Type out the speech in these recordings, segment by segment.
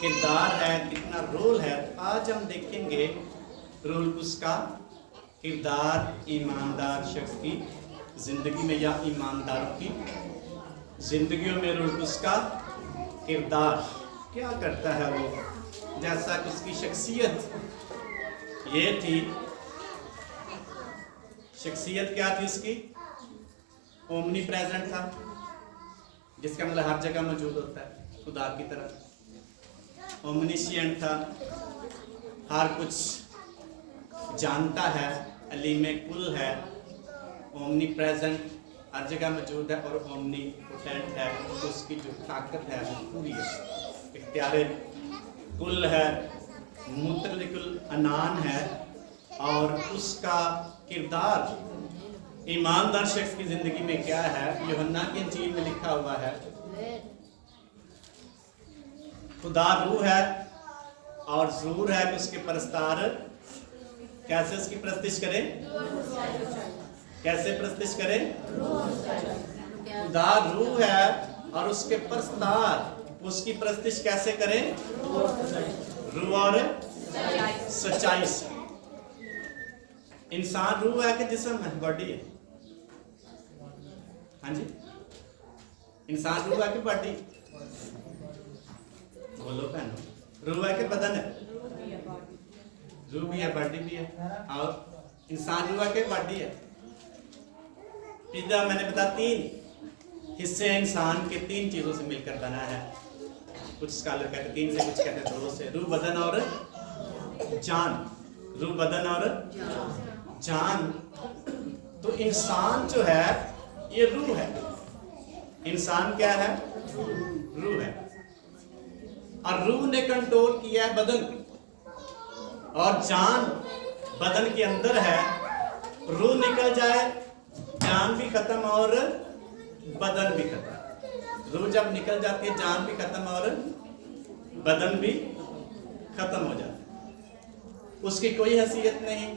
किरदार है, कितना रोल है। आज हम देखेंगे रोल उसका किरदार ईमानदार शख्स की ज़िंदगी में या ईमानदारों की ज़िंदगियों में रोल उसका किरदार क्या करता है वो। जैसा कि उसकी शख्सियत ये थी, शख्सियत क्या थी उसकी? ओमनी प्रेजेंट था, जिसका मतलब हर जगह मौजूद होता है खुदा की तरह। ओमनिशिएंट था, हर कुछ जानता है, अलीम कुल है। ओमनी प्रेजेंट हर जगह मौजूद है और ओमनी पोटेंट है, तो उसकी जो ताकत है वो पूरी है। इख्तियार कुल है, मुतलकुल अनान है और उसका किरदार ईमानदार शख्स की जिंदगी में क्या है। यूहन्ना की इंजील में लिखा हुआ है, खुदा रूह है और ज़रूर है कि उसके परस्तार कैसे उसकी प्रस्तिश करें, कैसे प्रस्तिश करें। खुदा रूह है और उसके परस्तार उसकी प्रस्तिश कैसे करें? रूह और सच्चाई से। इंसान रूह है कि जिस्म है, बॉडी है? हाँ जी, इंसान रूह है कि बॉडी? बोलो बहनों, रूह है कि बदन है? रूह भी है, बॉडी भी है। और इंसान रूह है कि बॉडी है? पिता मैंने बताया तीन हिस्से हैं इंसान के, तीन चीजों से मिलकर बना है। कुछ स्कॉलर कहते तीन से, कुछ कहते दो से। रूह, बदन और जान। रूह, बदन और जान। तो इंसान जो है ये रूह है। इंसान क्या है? रूह है। और रूह ने कंट्रोल किया है बदन और जान बदन के अंदर है। रूह निकल जाए, जान भी खत्म और बदन भी खत्म। रूह जब निकल जाती है, जान भी खत्म और बदन भी खत्म हो जाता है। उसकी कोई हैसियत नहीं,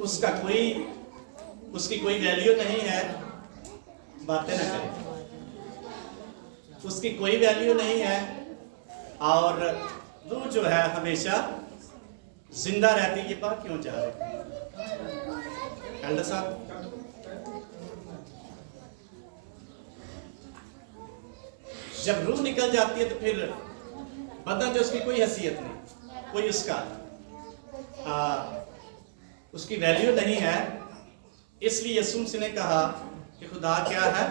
उसकी कोई वैल्यू नहीं है। बातें ना करें, उसकी कोई वैल्यू नहीं है। और रूह जो है हमेशा जिंदा रहती है। ये बात क्यों चाह रहे एल्डर साहब? जब रूह निकल जाती है तो फिर बदन जो उसकी कोई हैसियत नहीं, कोई उसकी वैल्यू नहीं है। इसलिए यीशु मसीह ने कहा कि खुदा क्या है?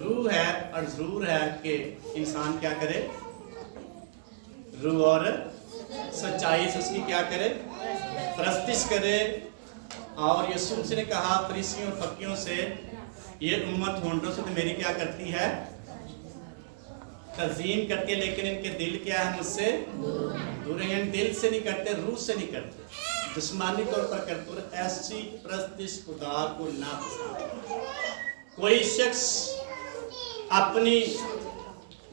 रूह है और जरूर है कि इंसान क्या करे? रूह और सच्चाई से उसकी क्या करे? प्रस्तिश करे। और यीशु मसीह ने कहा फरीसियों और फकीयों से, ये उम्मत होंठों से तो मेरी क्या करती है? तज़ीम करती है, लेकिन इनके दिल क्या है? मुझसे दूर है। दिल से नहीं करते, रूह से नहीं करते, जिस्मानी तौर पर करते। और ऐसी प्रस्तिश खुदा को ना पसंद। कोई शख्स अपनी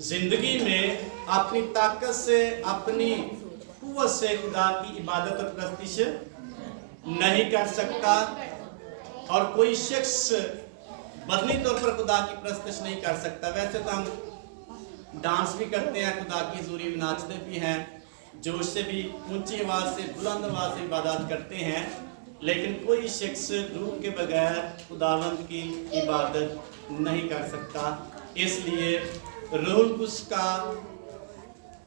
जिंदगी में अपनी ताकत से, अपनी कुव्वत से खुदा की इबादत और प्रस्तिश नहीं कर सकता। और कोई शख्स बदनी तौर पर खुदा की प्रस्तिश नहीं कर सकता। वैसे तो हम डांस भी करते हैं, खुदा की हज़ूरी में नाचते भी हैं, जोश से भी, ऊंची आवाज़ से, बुलंद आवाज़ से इबादत करते हैं। लेकिन कोई शख्स रूह के बगैर खुदावंद की इबादत नहीं कर सकता। इसलिए रूह उसका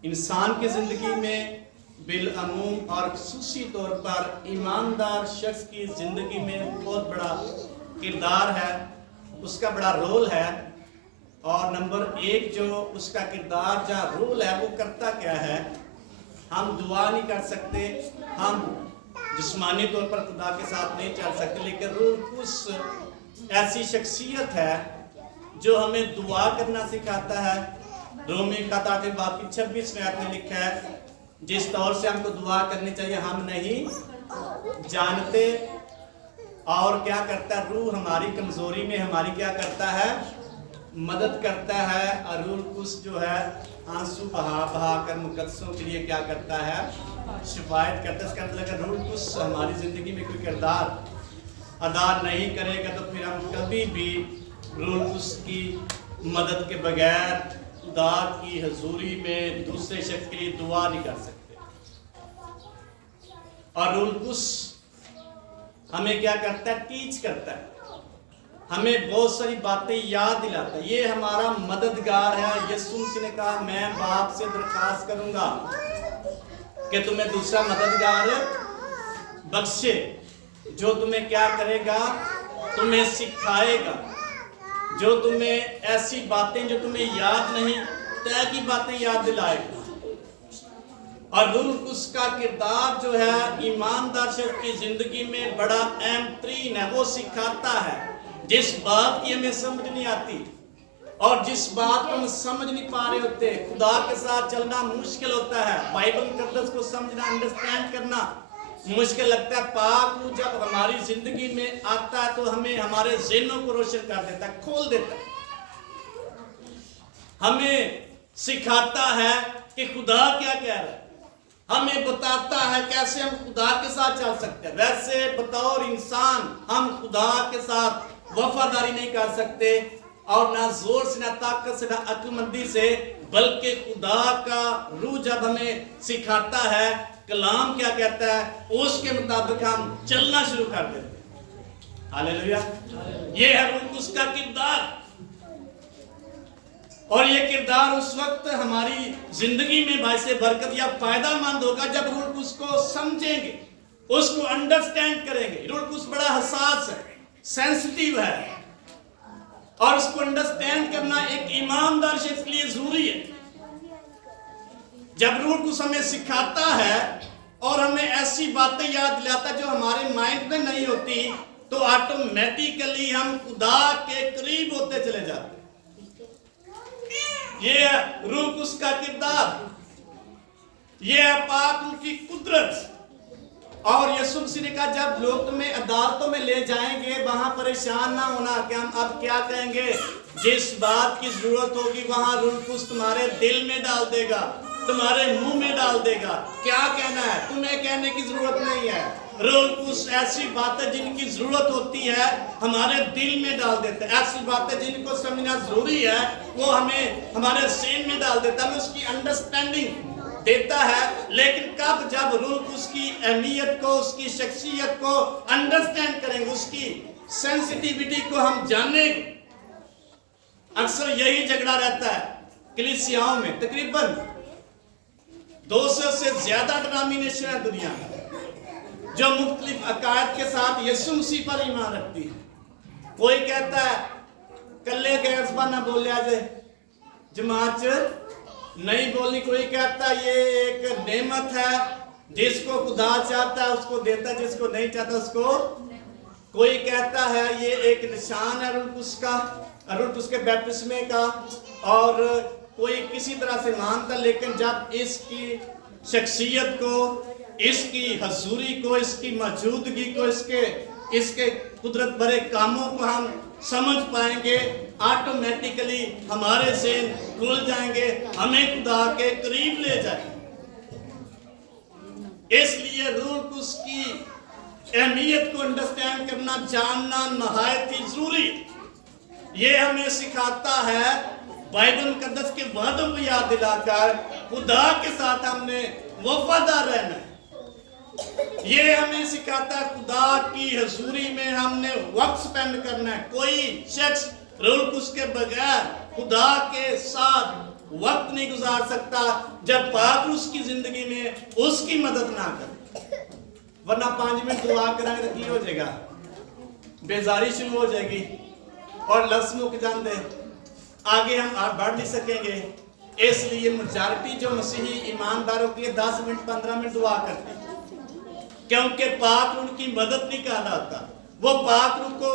इंसान की ज़िंदगी में बिलअमूम और खुसूसी तौर पर ईमानदार शख्स की ज़िंदगी में बहुत बड़ा किरदार है, उसका बड़ा रोल है। और नंबर एक जो उसका किरदार या रोल है वो करता क्या है? हम दुआ नहीं कर सकते, हम जिस्मानी तौर पर खुदा के साथ नहीं चल सकते, लेकिन रूह उस ऐसी शख्सियत है जो हमें दुआ करना सिखाता है। रोमी का 8 बाब की 26वें आयत में लिखा है, जिस तौर से हमको दुआ करनी चाहिए हम नहीं जानते। और क्या करता है? रूह हमारी कमजोरी में हमारी क्या करता है? मदद करता है। और रूह उस जो है आंसू बहा कर मुकद्दसों के लिए क्या करता है? शिफायत करता है। इसका मतलब अगर रूह उस हमारी ज़िंदगी में कोई किरदार अदा नहीं करेगा तो फिर हम कभी भी रूह उसकी मदद के बगैर खुदा की हजूरी में दूसरे शख्स के लिए दुआ नहीं कर सकते। और रूल कुस हमें क्या करता है? टीच करता है, हमें बहुत सारी बातें याद दिलाता है। ये हमारा मददगार है। यीशु मसीह ने कहा, मैं बाप से दरखास्त करूंगा कि तुम्हें दूसरा मददगार बख्शे, जो तुम्हें क्या करेगा? तुम्हें सिखाएगा, जो तुम्हें ऐसी बातें जो तुम्हें याद नहीं, तय की बातें याद दिलाएगा। और रूह कुस का किरदार जो है ईमानदार शख्स की जिंदगी में बड़ा अहम तरीन है। वो सिखाता है जिस बात की हमें समझ नहीं आती और जिस बात को हम समझ नहीं पा रहे होते। खुदा के साथ चलना मुश्किल होता है, बाइबल मुकद्दस को समझना, अंडरस्टैंड करना मुश्किल लगता है। पाक रूह जब हमारी जिंदगी में आता है तो हमें हमारे ज़हनों को रोशन कर देता है, खोल देता है, हमें सिखाता है कि खुदा क्या कह रहा है, हमें बताता है कैसे हम खुदा के साथ चल सकते हैं। वैसे बतौर इंसान हम खुदा के साथ वफादारी नहीं कर सकते, और ना जोर से, ना ताकत से, ना अक्लमंदी से, बल्कि खुदा का रूह जब हमें सिखाता है कलाम क्या कहता है उसके मुताबिक हम चलना शुरू कर देते हैं। हालेलुया। ये है रूह कुस का किरदार। और ये किरदार उस वक्त हमारी जिंदगी में बाइसे बरकत या फायदा मंद होगा जब रूह कुस को समझेंगे, उसको अंडरस्टैंड करेंगे। रूह कुस बड़ा हसास है, सेंसिटिव है, और उसको अंडरस्टैंड करना एक ईमानदार शख्स के लिए जरूरी है। जब रूह कुस हमें सिखाता है और हमें ऐसी बातें याद दिलाता है जो हमारे माइंड में नहीं होती, तो ऑटोमेटिकली हम खुदा के करीब होते चले जाते हैं। ये है रूह कुस का किरदार, ये है पाक रूह की कुदरत। और यीशु मसीह ने कहा, जब लोग तुम्हें अदालतों में ले जाएंगे वहां परेशान ना होना कि हम अब क्या कहेंगे। जिस बात की जरूरत होगी वहां रूह कुस तुम्हारे दिल में डाल देगा, तुम्हारे मुंह में डाल देगा। क्या कहना है तुम्हें कहने की जरूरत नहीं है। रूह कुस ऐसी बातें जिनकी जरूरत होती है हमारे दिल में डाल देता है। ऐसी बातें जिनको समझना जरूरी है वो हमें हमारे ज़हन में डाल देता है, हमें उसकी अंडरस्टैंडिंग देता है। लेकिन कब? जब रूह उसकी अहमियत को, उसकी शख्सियत को अंडरस्टैंड करेंगे, उसकी सेंसिटिविटी को हम जानेंगे। अक्सर यही झगड़ा रहता है कलीसियाओं में। तकरीबन 200 से ज्यादा डिनोमिनेशन है दुनिया में जो मुख्तलिफ अकायद के साथ यीशु मसीह पर ईमान रखती है। कोई कहता है कल्ले गैर ज़बान ना बोलिया जाए, जमात नहीं बोलनी। कोई कहता है ये एक नेमत है, जिसको खुदा चाहता है उसको देता, जिसको नहीं चाहता उसको। कोई कहता है ये एक निशान है रूह कुस का, रूह कुस के बैप्टिस्मे का, और कोई किसी तरह से मानता। लेकिन जब इसकी शख्सियत को, इसकी हजूरी को, इसकी मौजूदगी को, इसके कुदरत भरे कामों को हम समझ पाएंगे, ऑटोमेटिकली हमारे ज़हन खुल जाएंगे, हमें खुदा के करीब ले जाएंगे। इसलिए रूह कुस की अहमियत को अंडरस्टैंड करना, जानना नहायत ही जरूरी है। ये हमें सिखाता है बाइबल मुकद्दस के वादों को याद दिलाकर खुदा के साथ हमने वफादार रहना है। ये हमें सिखाता है खुदा की हजूरी में हमने वक्त स्पेंड करना है। कोई शख्स रूह कुस के बगैर खुदा के साथ वक्त नहीं गुजार सकता जब पाक रूह उसकी जिंदगी में उसकी मदद ना करे। वरना 5 मिनट दुआ करांगे तो की हो जाएगा, बेजारी शुरू हो जाएगी और लफ्ज़ मुक जाते, आगे हम बढ़ नहीं सकेंगे। इसलिए मेजॉरिटी जो मसीही ईमानदारों की 10 मिनट 15 मिनट दुआ करते, क्योंकि पाक रूह की मदद नहीं कर रहा होता। वो पाक रूह को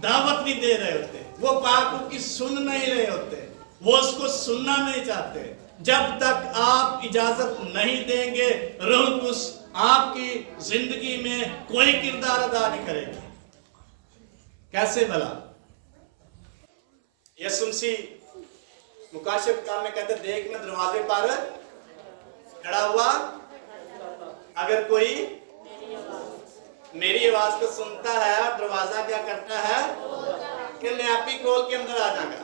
दावत नहीं दे रहे होते, वो पाक रूह की सुन नहीं रहे होते, वो उसको सुनना नहीं चाहते। जब तक आप इजाजत नहीं देंगे रूह कुस आपकी जिंदगी में कोई किरदार अदा नहीं करेगा। कैसे भला? यीशु मसीह मुकाशिफ काम में कहते, देख मैं दरवाजे पर खड़ा हुआ, अगर कोई मेरी आवाज को सुनता है और दरवाजा क्या करता है कि मैं आप ही खोल के अंदर आ जाऊंगा।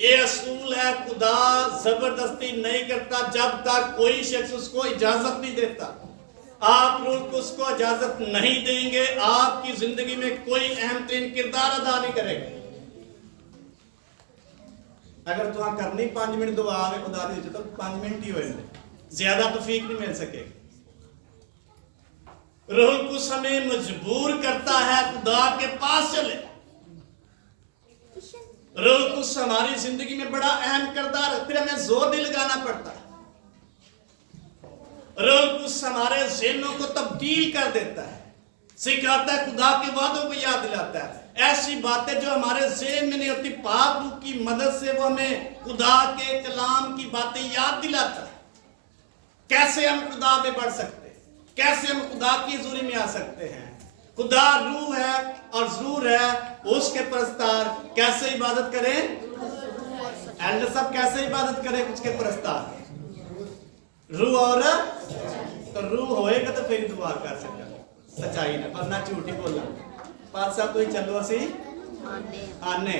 یہ اصول ہے، خدا زبردستی نہیں کرتا جب تک کوئی شخص اس کو اجازت نہیں دیتا۔ آپ روح القدس کو اجازت نہیں دیں گے، آپ کی زندگی میں کوئی اہم ترین کردار ادا نہیں کرے گا۔ اگر تو کرنی 5 منٹ دعا آوے خدا دی تو 5 منٹ ہی ہوئے، زیادہ توفیق نہیں مل سکے۔ روح القدس ہمیں مجبور کرتا ہے خدا کے پاس چلے۔ روح القدس ہماری زندگی میں بڑا اہم کردار ہے، پھر ہمیں زور نہیں لگانا پڑتا۔ روح القدس ہمارے ذہنوں کو تبدیل کر دیتا ہے، سکھاتا ہے، خدا کے وعدوں کو یاد دلاتا ہے۔ ایسی باتیں جو ہمارے ذہن میں نہیں ہوتی، پاک روح کی مدد سے وہ ہمیں خدا کے کلام کی باتیں یاد دلاتا ہے۔ کیسے ہم خدا میں بڑھ سکتے ہیں، کیسے ہم خدا کی حضوری میں آ سکتے ہیں۔ خدا روح ہے اور ضرور ہے، اس کے پرستار کیسے عبادت کریں؟ ایلڈر صاحب کیسے عبادت کریں اس کے پرستار؟ روح اور تو روح ہوئے گا تو پھر دعا کر سکتا، سچائی نہ ورنہ جھوٹ ہی بولنا۔ پاس صاحب تو ہی چلو اسی آنے۔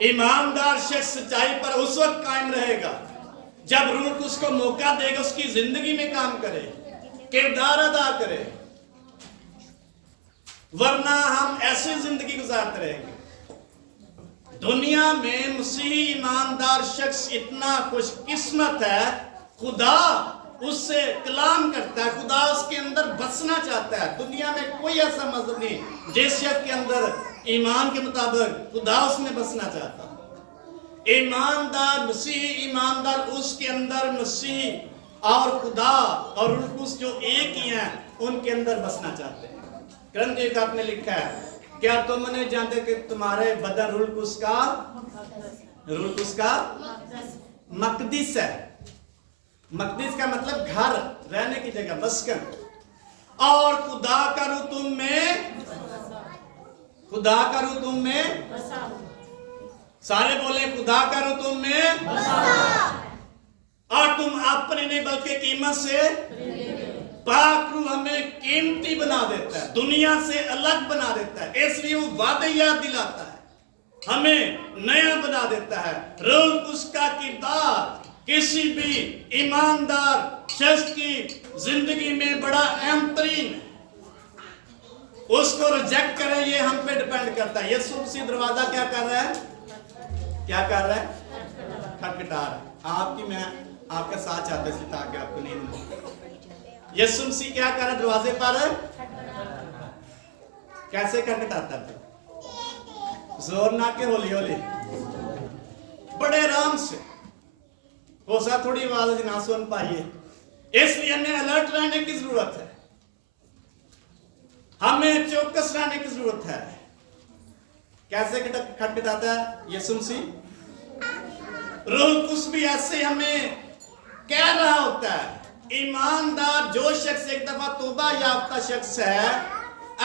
ایماندار شخص سچائی پر اس وقت قائم رہے گا جب روح اس کو موقع دے گا اس کی زندگی میں کام کرے، کردار ادا کرے، ورنہ ہم ایسی زندگی گزارتے رہیں گے۔ دنیا میں مسیحی ایماندار شخص اتنا خوش قسمت ہے، خدا اس سے کلام کرتا ہے، خدا اس کے اندر بسنا چاہتا ہے۔ دنیا میں کوئی ایسا مذہب نہیں جس شخص کے اندر ایمان کے مطابق خدا اس میں بسنا چاہتا۔ ایماندار مسیحی ایماندار اس کے اندر مسیح اور خدا اور روح القدس جو ایک ہی ہیں ان کے اندر بسنا چاہتے ہیں۔ کرنٹ ایک آپ نے لکھا ہے، کیا تم نہیں جانتے کہ تمہارے بدن روح القدس کا مقدس ہے؟ مقدس کا مطلب گھر، رہنے کی جگہ، مسکن۔ اور خدا کا روح تم میں سارے بولے خدا کا روح تم میں، اور تم اپنے نہیں بلکہ قیمت سے۔ پاک روح ہمیں قیمتی بنا دیتا ہے، دنیا سے الگ بنا دیتا ہے، اس لیے وہ وعدے یاد دلاتا ہے، ہمیں نیا بنا دیتا ہے۔ روح القدس کا کردار کسی بھی ایماندار شخص کی زندگی میں بڑا اہم ترین ہے۔ اس کو ریجیکٹ کریں یہ ہم پہ ڈیپینڈ کرتا ہے۔ یسوع مسیح دروازہ کیا کر رہا ہے؟ کھٹکھٹا رہا ہے۔ آپ کی میں آپ کا ساتھ چاہتا ہے تاکہ آپ کو نیند ہو۔ یسوع مسیح کیا کر رہا ہے دروازے پر؟ کیسے کھٹکھٹاتا ہے؟ زور نہ کے ہولی ہولی، بڑے آرام سے، ہو سا تھوڑی آواز نہ سن پائیے، اس لیے ہمیں الرٹ رہنے کی ضرورت ہے، ہمیں چوکس رہنے کی ضرورت ہے۔ کیسے کھٹکھٹاتا ہے یسوع مسیح؟ روح القدس بھی ایسے ہمیں کہہ رہا ہوتا ہے۔ ایماندار جو شخص ایک دفعہ توبہ یافتہ شخص ہے،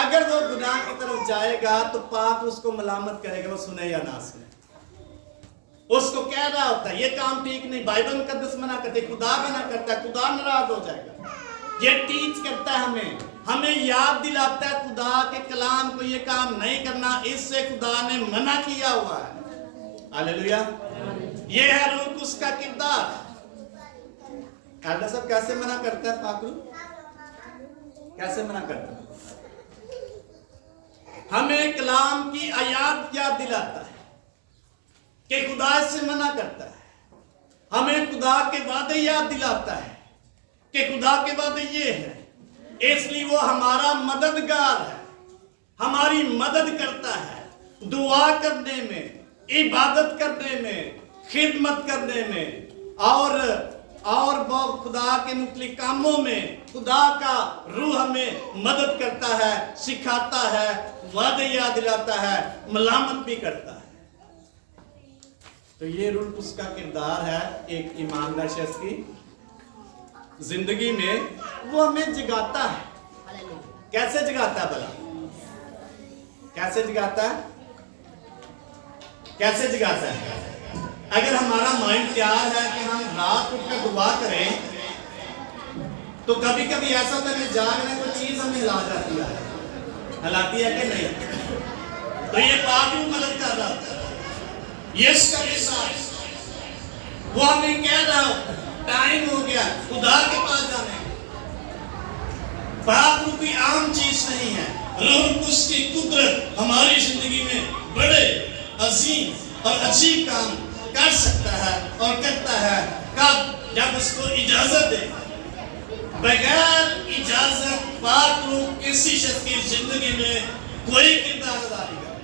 اگر وہ گناہ کی طرف جائے گا تو پاک اس کو ملامت کرے گا، وہ سنے یا نہ سنے، اس کو کہہ رہا ہوتا ہے یہ کام ٹھیک نہیں، بائبل مقدس منع کرتے، خدا منع کرتا ہے، خدا ناراض ہو جائے گا۔ یہ ٹیچ کرتا ہے ہمیں یاد دلاتا ہے خدا کے کلام کو یہ کام نہیں کرنا، اس سے خدا نے منع کیا ہوا ہے۔ ہاللیلویہ۔ یہ ہے روح القدس کا کردار۔ ایلڈر صاحب کیسے منع کرتا ہے پاک روح؟ کیسے منع کرتا ہے؟ ہمیں کلام کی آیات یاد دلاتا ہے کہ خدا اس سے منع کرتا ہے، ہمیں خدا کے وعدے یاد دلاتا ہے کہ خدا کے وعدے یہ ہیں، اس لیے وہ ہمارا مددگار ہے، ہماری مدد کرتا ہے دعا کرنے میں، عبادت کرنے میں، خدمت کرنے میں، اور خدا کے مختلف کاموں میں خدا کا روح ہمیں مدد کرتا ہے، سکھاتا ہے، وعدے یاد دلاتا ہے، ملامت بھی کرتا ہے۔ تو یہ روح القدس کا کردار ہے ایک ایماندار شخص کی زندگی میں۔ وہ ہمیں جگاتا ہے۔ کیسے جگاتا ہے بھلا؟ کیسے جگاتا ہے؟ کیسے جگاتا ہے؟ اگر ہمارا مائنڈ تیار ہے کہ ہم رات اٹھ کر دعا کریں تو کبھی کبھی ایسا ہوتا ہے کہ جاگنے کوئی چیز ہمیں ہلا جاتی ہے، ہلاتی ہے کہ نہیں؟ تو یہ پاک روح مدد کر رہا ہوتا ہے۔ ये इसका हिस्सा है। वो हमें कह रहा होता है टाइम हो गया खुदा के पास जाने। पाप कोई आम चीज नहीं है। रूह कुद्स की कुदरत हमारी जिंदगी में बड़े अजीम और अजीब काम कर सकता है और करता है। कब? जब उसको इजाजत दे। बगैर इजाजत पाप रूह किसी शख्स की जिंदगी में कोई किरदार अदा नहीं करता।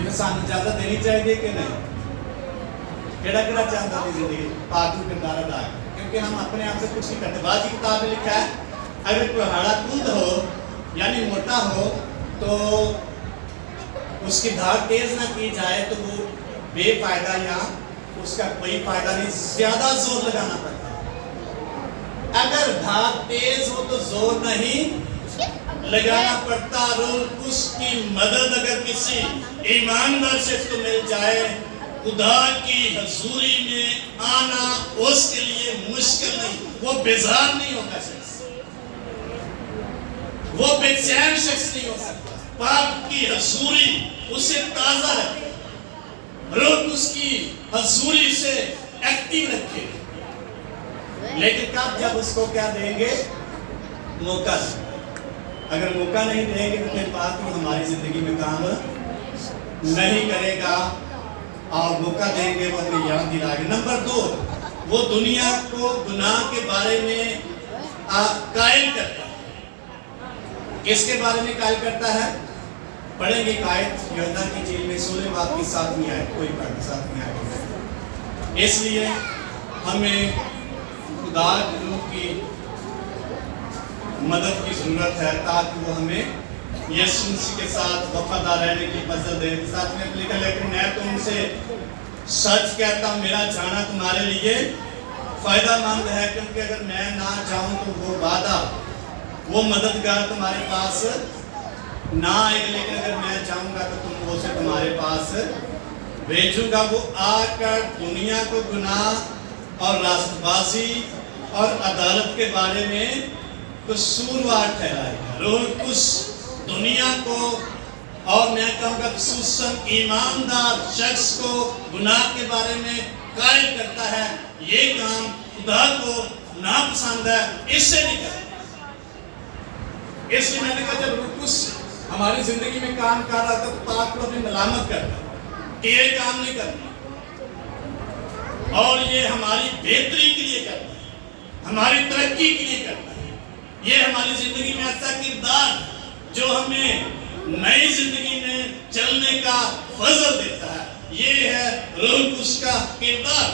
इंसान इजाजत देनी चाहिए कि नहीं? केड़ा केड़ा चाहता है जिंदगी पाक रूह किरदार अदा करे, क्योंकि हम अपने आप से कुछ नहीं करते। बात की किताब में लिखा है अगर कोई हाड़ा कूद हो यानी मोटा हो तो उसकी धार तेज ना की जाए तो वो बेफायदा या उसका कोई फायदा नहीं, ज्यादा जोर लगाना पड़ता है। अगर धार तेज हो तो जोर नहीं लगाना पड़ता। रूह कुद्स की मदद अगर किसी ईमानदार शख्स को मिल जाए, खुदा की हजूरी में आना उसके लिए मुश्किल नहीं। वो बेजार नहीं होगा शख्स, वो बेचैन शख्स नहीं हो सकता। पाप की हजूरी उसे ताजा रखे, रूह उसकी हजूरी से एक्टिव रखे। लेकिन कब? जब उसको क्या देंगे? मौका। अगर मौका नहीं देंगे तो फिर पाप हमारी जिंदगी में काम नहीं करेगा। और मौका देंगे वो हमें याद दिलाएगा। नंबर 2, वो दुनिया को गुनाह के बारे में कायल करता है। किसके बारे में कायल करता है? पढ़ेंगे आयत यूहन्ना की इंजील में 16 बाब की 7वीं आयत, कोई पढ़ 7वीं आयत। इसलिए हमें खुदा की मदद की जरूरत है ताकि वो हमें यीशु मसीह के साथ वफादार रहने की मदद दे। साथ में लिखा लेकिन मैं तुमसे सच कहता हूं मेरा जाना तुम्हारे लिए फायदामंद है, क्योंकि अगर मैं ना जाऊं तो वो वादा वो मददगार तुम्हारे पास ना आएगा, लेकिन अगर मैं जाऊंगा तो तुम वो से तुम्हारे पास भेजूंगा। वो आकर दुनिया को गुनाह और रास्तबाजी और अदालत के बारे में कसूरवार ठहराएगा। रूह कुद्स दुनिया को और मैं कहूँगा खुसूसन ईमानदार शख्स को गुनाह के बारे में कायल करता है। ये काम खुदा को नापसंद है, इससे नहीं करता। इसलिए मैंने कहा जब रूह कुद्स हमारी जिंदगी में काम कर रहा था तो पाप को अपनी मलामत करता कि ये काम नहीं करना, और ये हमारी बेहतरी के लिए करता है, हमारी तरक्की के लिए करता है। ये हमारी जिंदगी में ऐसा किरदार जो हमें नई जिंदगी में चलने का फजल देता है, ये है रूह कुद्स का किरदार।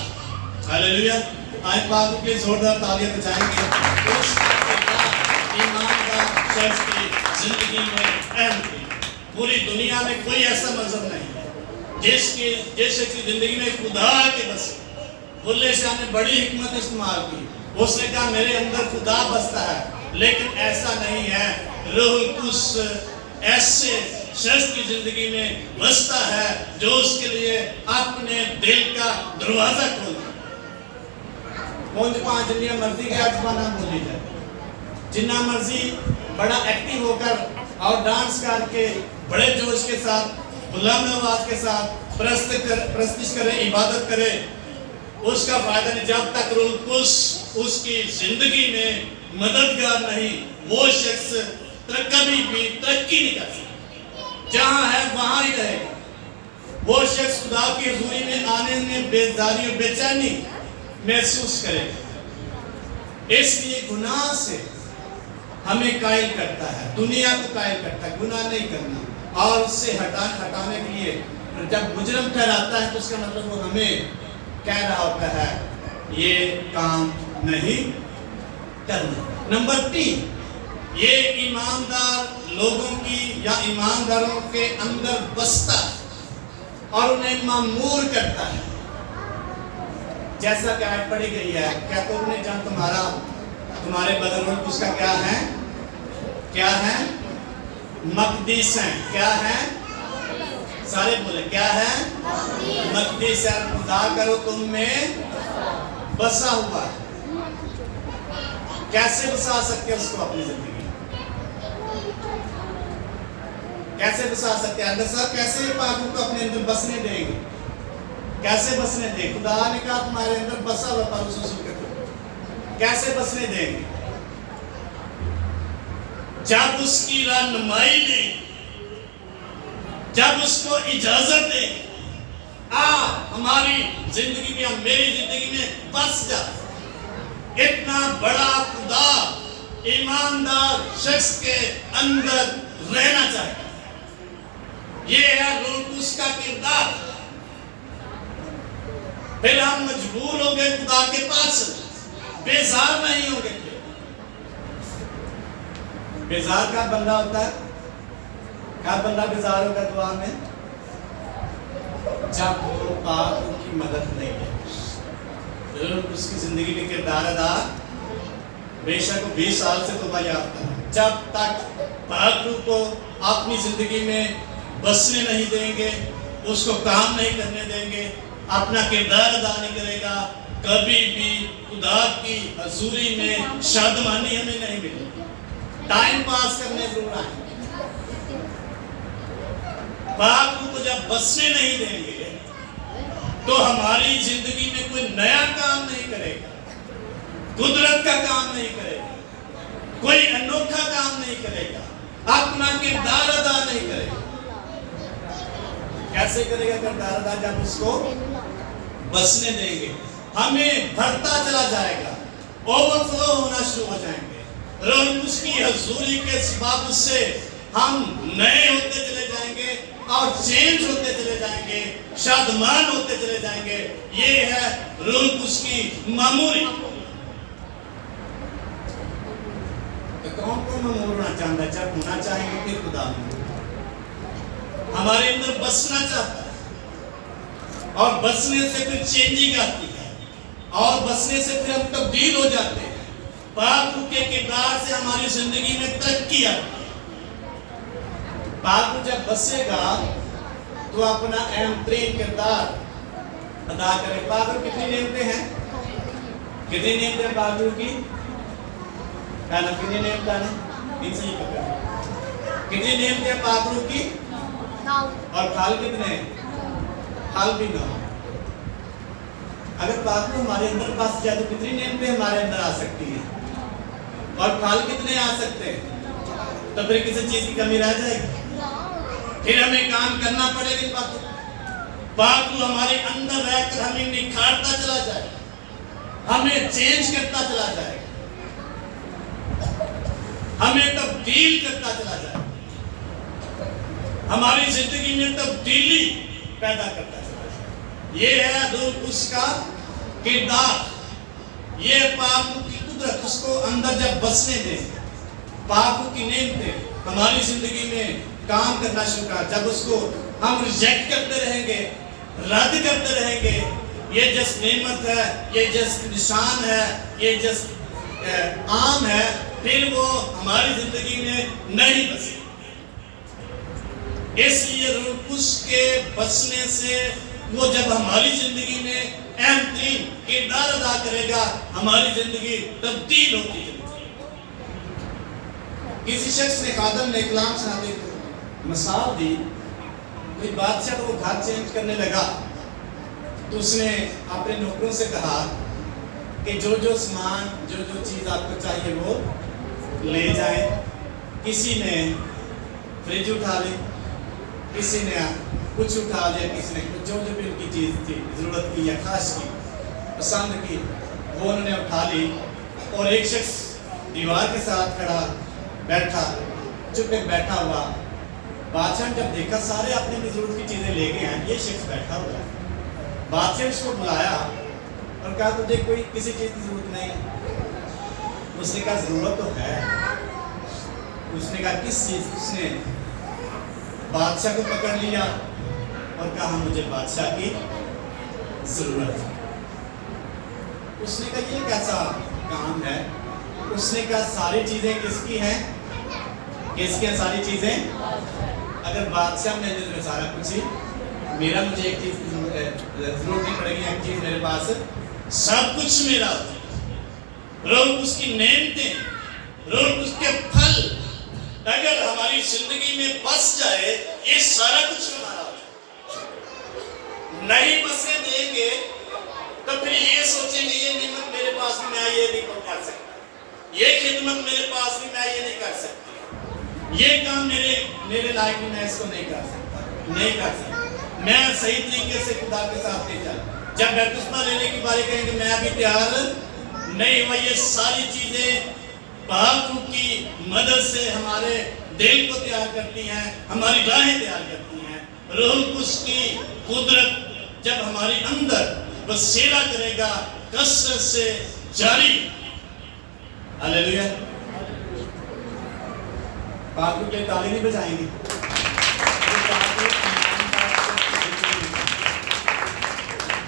हालेलुया। आज पाक के जोरदार तालियां बजाएंगे। उसका किरदार ईमानदार शख्स की जिंदगी में अहम है। पूरी दुनिया में कोई ऐसा मजहब नहीं है जिस शख्स की जिंदगी में खुदा के बस। बुल्ले शाह ने बड़ी हिकमत इस्तेमाल की, उसने कहा मेरे अंदर खुदा बसता है, लेकिन ऐसा नहीं है। रूह कुद्स ऐसे शख्स की जिंदगी में बसता है जो उसके लिए अपने दिल का दरवाजा खोलता है। जिन्ना मर्जी का जमाना बोली जाए, जिन्ना मर्जी बड़ा एक्टिव होकर और डांस करके बड़े जोश के साथ बुलंद आवाज के साथ प्रस्तुत करे, इबादत करे, उसका फायदा नहीं जब तक रूह कुद्स उसकी जिंदगी में मददगार नहीं। वो शख्स कभी भी तरक्की नहीं कर सकता, जहां है वहां ही रहेगा। वो शख्स खुदा की हुजूरी में आने में बेजारी और बेचैनी महसूस करेगा। इसलिए गुनाह से हमें कायल करता है, दुनिया को कायल करता है गुनाह नहीं करना, और उससे हटाने के लिए जब मुजरम ठहराता है तो उसका मतलब वो हमें कह रहा होता है ये काम नहीं करना। नंबर 3, ये ईमानदार लोगों की या ईमानदारों के अंदर बसता है और उन्हें मामूर करता है। जैसा कि आज पढ़ी गई है, क्या तुमने जान तुम्हारे बदन में उसका क्या है? क्या है? मकदीस है। क्या है? सारे बोले क्या है? मकदीस है। खुदा करो तुम में बसा हुआ। कैसे बसा सकते हैं उसको अपनी जिंदगी? कैसे बसा सकते हैं? अंदर साहब कैसे पाक रूह को अपने अंदर बसने देंगे? कैसे बसने देंगे? खुदा ने कहा तुम्हारे अंदर बसा हुआ पौलुस रसूल के थ्रू, कैसे बसने देंगे? जब उसकी रहनुमाई देंगे, जब उसको इजाजत देंगे, हमारी जिंदगी में, मेरी जिंदगी में बस जा। इतना बड़ा खुदा ईमानदार शख्स के अंदर रहना चाहिए। ये है रूह कुदस का किरदार। फिर हम मजबूर हो गए खुदा के पास, बेजार नहीं हो गए। बेजार का बंदा होता है, क्या बंदा बेजार होगा दुआ में? जब वो पाक रूह की मदद नहीं है। उसकी जिंदगी में किरदार अदा, बेशक 20 साल से तौबा याफ्ता है, जब तक पाक रूह को अपनी जिंदगी में बसने नहीं देंगे, उसको काम नहीं करने देंगे, अपना किरदार अदा नहीं करेगा, कभी भी खुदा की हजूरी में शादमानी हमें नहीं मिलेगी। टाइम पास करने जरूर आएंगे। पाक रूह को जब बसने नहीं देंगे तो हमारी जिंदगी में कोई नया काम नहीं करेगा, कुदरत का काम नहीं करेगा, कोई अनोखा काम नहीं करेगा, अपना किरदार अदा नहीं करेगा। कैसे करेगा किरदार अदा? जब उसको बसने देंगे, हमें भरता चला जाएगा, ओवरफ्लो होना शुरू हो जाएंगे। रूह उसकी हजूरी के सबब से हम नए होते चले जाएंगे और चेंज होते चले जाएंगे, शादमान होते चले जाएंगे। ये है रूह उसकी मामूरी। तो कौन कौन मामूर होना चाहता है? जब होना चाहेंगे फिर खुदा हमारे अंदर बसना चाहता है, और बसने से फिर चेंजिंग आती है, और बसने से फिर हम तब्दील हो जाते हैं। पाक रूह के किरदार से हमारी जिंदगी में तरक्की आती है। पाक रूह जब बसेगा तो अपना अहम तरीन किरदार अदा करे। पाक रूह कितनी नेमतें हैं? कितनी नेमतें हैं पाक रूह की? कहना कितनी नेमतें हैं? इनसे ही पकड़। कितनी नेमतें हैं पाक रूह की? और फल कितने? फल भी 9। अगर पाक रूह हमारे अंदर बस जाए तो कितनी नेमतें हमारे अंदर आ सकती हैं, और फल कितने आ सकते हैं? तो फिर किसी चीज की कमी रह जाएगी, फिर हमें काम करना पड़ेगा। पाक रूह हमारे अंदर रहकर हमें निखारता चला जाए, हमें चेंज करता चला जाए, हमें तब्दील करता चला जाए, हमारी जिंदगी में तब्दीली पैदा करता चला जाए। ये है रूह उसका किरदार। ये पाक रूह की कुदरत, उसको अंदर जब बसने दें, पाक रूह की नेमतें हमारी जिंदगी में काम करना शुरू कर। जब उसको हम रिजेक्ट करते रहेंगे, रद्द करते रहेंगे, ये जस्ट नेमत है, ये जस्ट निशान है, ये जस्ट आम है, फिर वो हमारी जिंदगी में नहीं बसे। इसलिए रूह उसके बसने से वो जब हमारी जिंदगी में अहम तरीन किरदार अदा करेगा, हमारी जिंदगी तब्दील होती है। किसी शख्स ने, खादम ने कलाम सुनाते मिसाल दी, कोई बादशाह को घर चेंज करने लगा तो उसने अपने नौकरों से कहा कि जो जो सामान, जो जो चीज़ आपको चाहिए वो ले जाए। किसी ने फ्रिज उठा ली, किसी ने कुछ उठा लिया, किसी ने कुछ, जो जो भी उनकी चीज़ थी, ज़रूरत की या खास की, पसंद की, वो उन्होंने उठा ली। और एक शख्स दीवार के साथ खड़ा बैठा, चुप बैठा हुआ। बादशाह ने जब देखा सारे अपने जरूरत की चीज़ें ले गए हैं, ये शख्स बैठा हुआ है। बादशाह ने उसको बुलाया और कहा तुझे कोई किसी चीज़ की जरूरत नहीं है? उसने कहा जरूरत तो है। उसने कहा किस चीज़? उसने बादशाह को पकड़ लिया और कहा मुझे बादशाह की जरूरत है। उसने कहा ये कैसा काम है? उसने कहा सारी चीज़ें किसकी हैं? किसकी हैं सारी चीज़ें? अगर बादशाह ने जो सारा कुछ ही मेरा, मुझे एक चीज़ की जरूरत नहीं पड़ेगी, एक चीज़ मेरे पास सब कुछ मेरा। रोज उसकी नेमतें, रोज उसके फल اگر ہماری زندگی میں بس جائے یہ سارا کچھ ہمارا ہو جائے. نہیں بسنے دیں گے تو پھر یہ سوچیں گے یہ نعمت میرے پاس میں آئی، یہ نہیں کر سکتا، یہ خدمت میرے پاس میں آئی، یہ نہیں کر سکتی، یہ کام میرے لائق میں اس کو نہیں کر سکتا، میں صحیح طریقے سے خدا کے ساتھ نہیں چلتا. جب بیپتسمہ لینے کی باری کہیں کہ میں ابھی تیار نہیں ہوا. یہ ساری چیزیں پاک روح کی مدد سے ہمارے دل کو تیار کرتی ہیں، ہماری راہیں تیار کرتی ہیں. روح القدس کی قدرت جب ہماری اندر بسیرا کرے گا کثرت سے جاری. ہاللیلویا. پاک روح کے تالی نہیں بجائیں گے.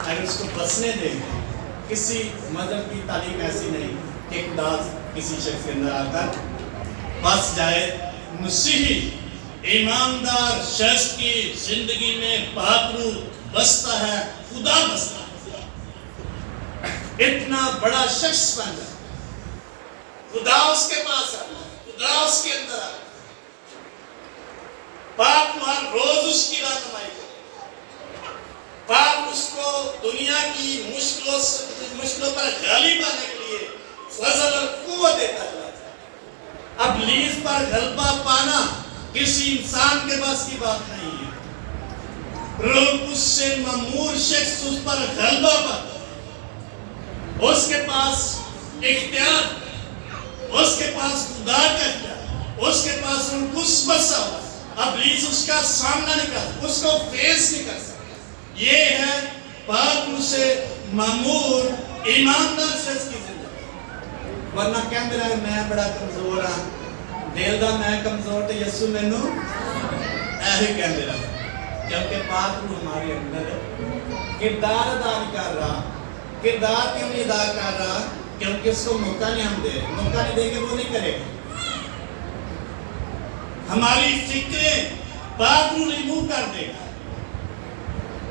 اگر اس کو بسنے دیں گے. کسی مذہب کی تعلیم ایسی نہیں کہ خدا کسی شخص کے اندر آ کر بس جائے. مسیحی ایماندار شخص کی زندگی میں پاک روح بستا ہے، خدا بستا ہے. اتنا بڑا شخص بن جائے، خدا اس کے پاس آتا ہے، خدا اس کے اندر آتا ہے. پاک روح ہر روز اس کی رہنمائی کرے. پاک اس کو دنیا کی مشکلوں پر غالب آنے کے لیے فضل اور قوت دیتا ہے. ابلیس پر غلبہ پانا کسی انسان کے پاس کی بات نہیں ہے. روح القدس سے مامور شخص اس پر غلبہ پاتا ہے. اس کے پاس اختیار، اس کے پاس خدا کا اختیار، اس کے پاس روح القدس بسا ہوا. ابلیس اس کا سامنا نہیں کر، اس کو فیس نہیں کر سکتا. یہ ہے پاک روح سے مامور ایماندار شخص کی زندگی. ورنہ کہندے رہے میں بڑا کمزور ہاں، دل دا میں کمزور تے یسو مینوں ایہی کہندے رہے. کیونکہ پاک روح ہمارے اندر کردار ادا نہیں کر رہا. کردار کیوں نہیں ادا کر رہا؟ کیونکہ اس کو موقع نہیں ہم دے رہے. موقع نہیں دیں گے وہ نہیں کرے گا. ہماری فکریں پاک روح ریموو کر دے گا.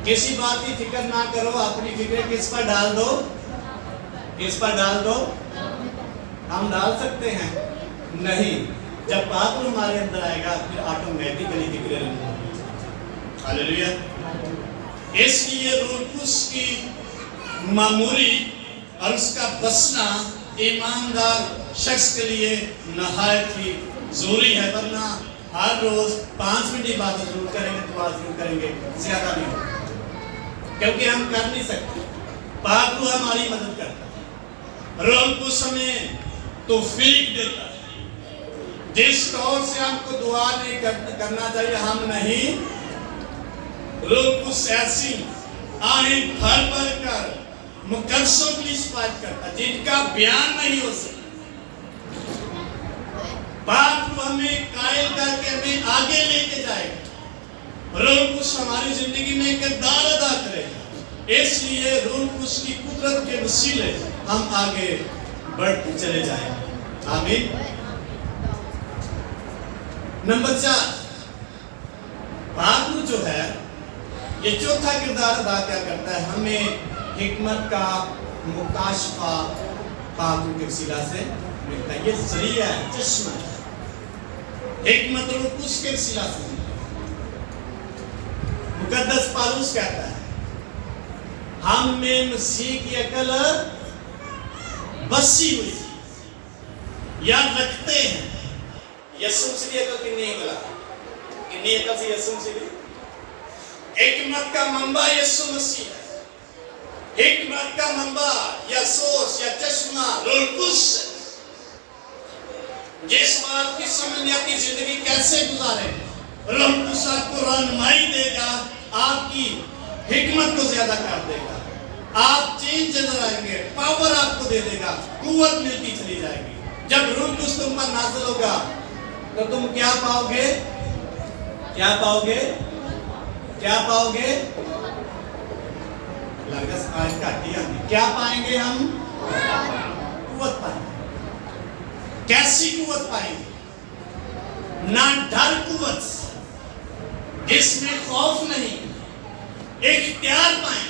کسی بات کی فکر نہ کرو، اپنی فکریں کس پر ڈال دو؟ کس پر ڈال دو؟ ہم ڈال سکتے ہیں؟ نہیں. جب پاک روح ہمارے اندر آئے گا پھر آٹومیٹکلی فکریں ریموو ہوں گی. ہاللیلویا. اس لیے روح القدس کی معموری اور اس کا بسنا ایماندار شخص کے لیے نہایت ہی ضروری ہے. ورنہ ہر روز 5 منٹ عبادت ضرور کریں گے، دعا ضرور کریں گے، زیادہ نہیں ہوگا. کیونکہ ہم کر نہیں سکتے. پاک روح ہماری مدد کرتا ہے. روح القدس ہمیں توفیق دیتا ہے. جس طور سے ہم کو دعا نہیں کرنا چاہیے ہم نہیں. روح القدس ایسی آہیں بھر بھر کر مقدسوں کے لیے شفاعت کرتا ہے جن کا بیان نہیں ہو سکتا. پاک روح ہمیں قائل کر کے ہمیں آگے لے کے جائے گا. روح القدس ہماری زندگی میں کردار ادا کرے گا. اس لیے روح القدس کی قدرت کے وسیلے ہم آگے بڑھتے چلے جائیں. آمین. نمبر 4، پاک روح جو ہے یہ چوتھا کردار ادا کیا کرتا ہے؟ ہمیں حکمت کا مکاشفہ پاک روح کے وسیلہ سے ملتا ہے. یہ ذریعہ ہے، چشمہ ہے. حکمت روح القدس کے وسیلہ سے ملتا ہے. مقدس پالوس کہتا ہے ہم میں مسیح کی عقل بسی ہوئی یا رکھتے ہیں. یسوع مسیح کی عقل کنی عقل ہے؟ کنی عقل سے یسوع مسیح کی حکمت کا منبع یسوع مسیح ہے. حکمت کا منبع یا سوچ یا چشمہ روح القدس ہے. جس بات کی سمجھ نہیں آتی زندگی کیسے گزارے، روح القدس آپ کو رہنمائی دے گا، آپ کی حکمت کو زیادہ کر دے گا. آپ چینج نظر آئیں گے، پاور آپ کو دے دے گا، قوت ملتی چلی جائے گی. جب روح القدس تم پر نازل ہوگا تو تم کیا پاؤ گے؟ کیا پاؤ گے؟ کیا پاؤ گے؟ لگس آج کاٹی ہم کیا پائیں گے؟ ہم قوت پائیں گے. کیسی قوت پائیں گے؟ نہ ڈر قوت جس میں خوف نہیں، اختیار پائیں.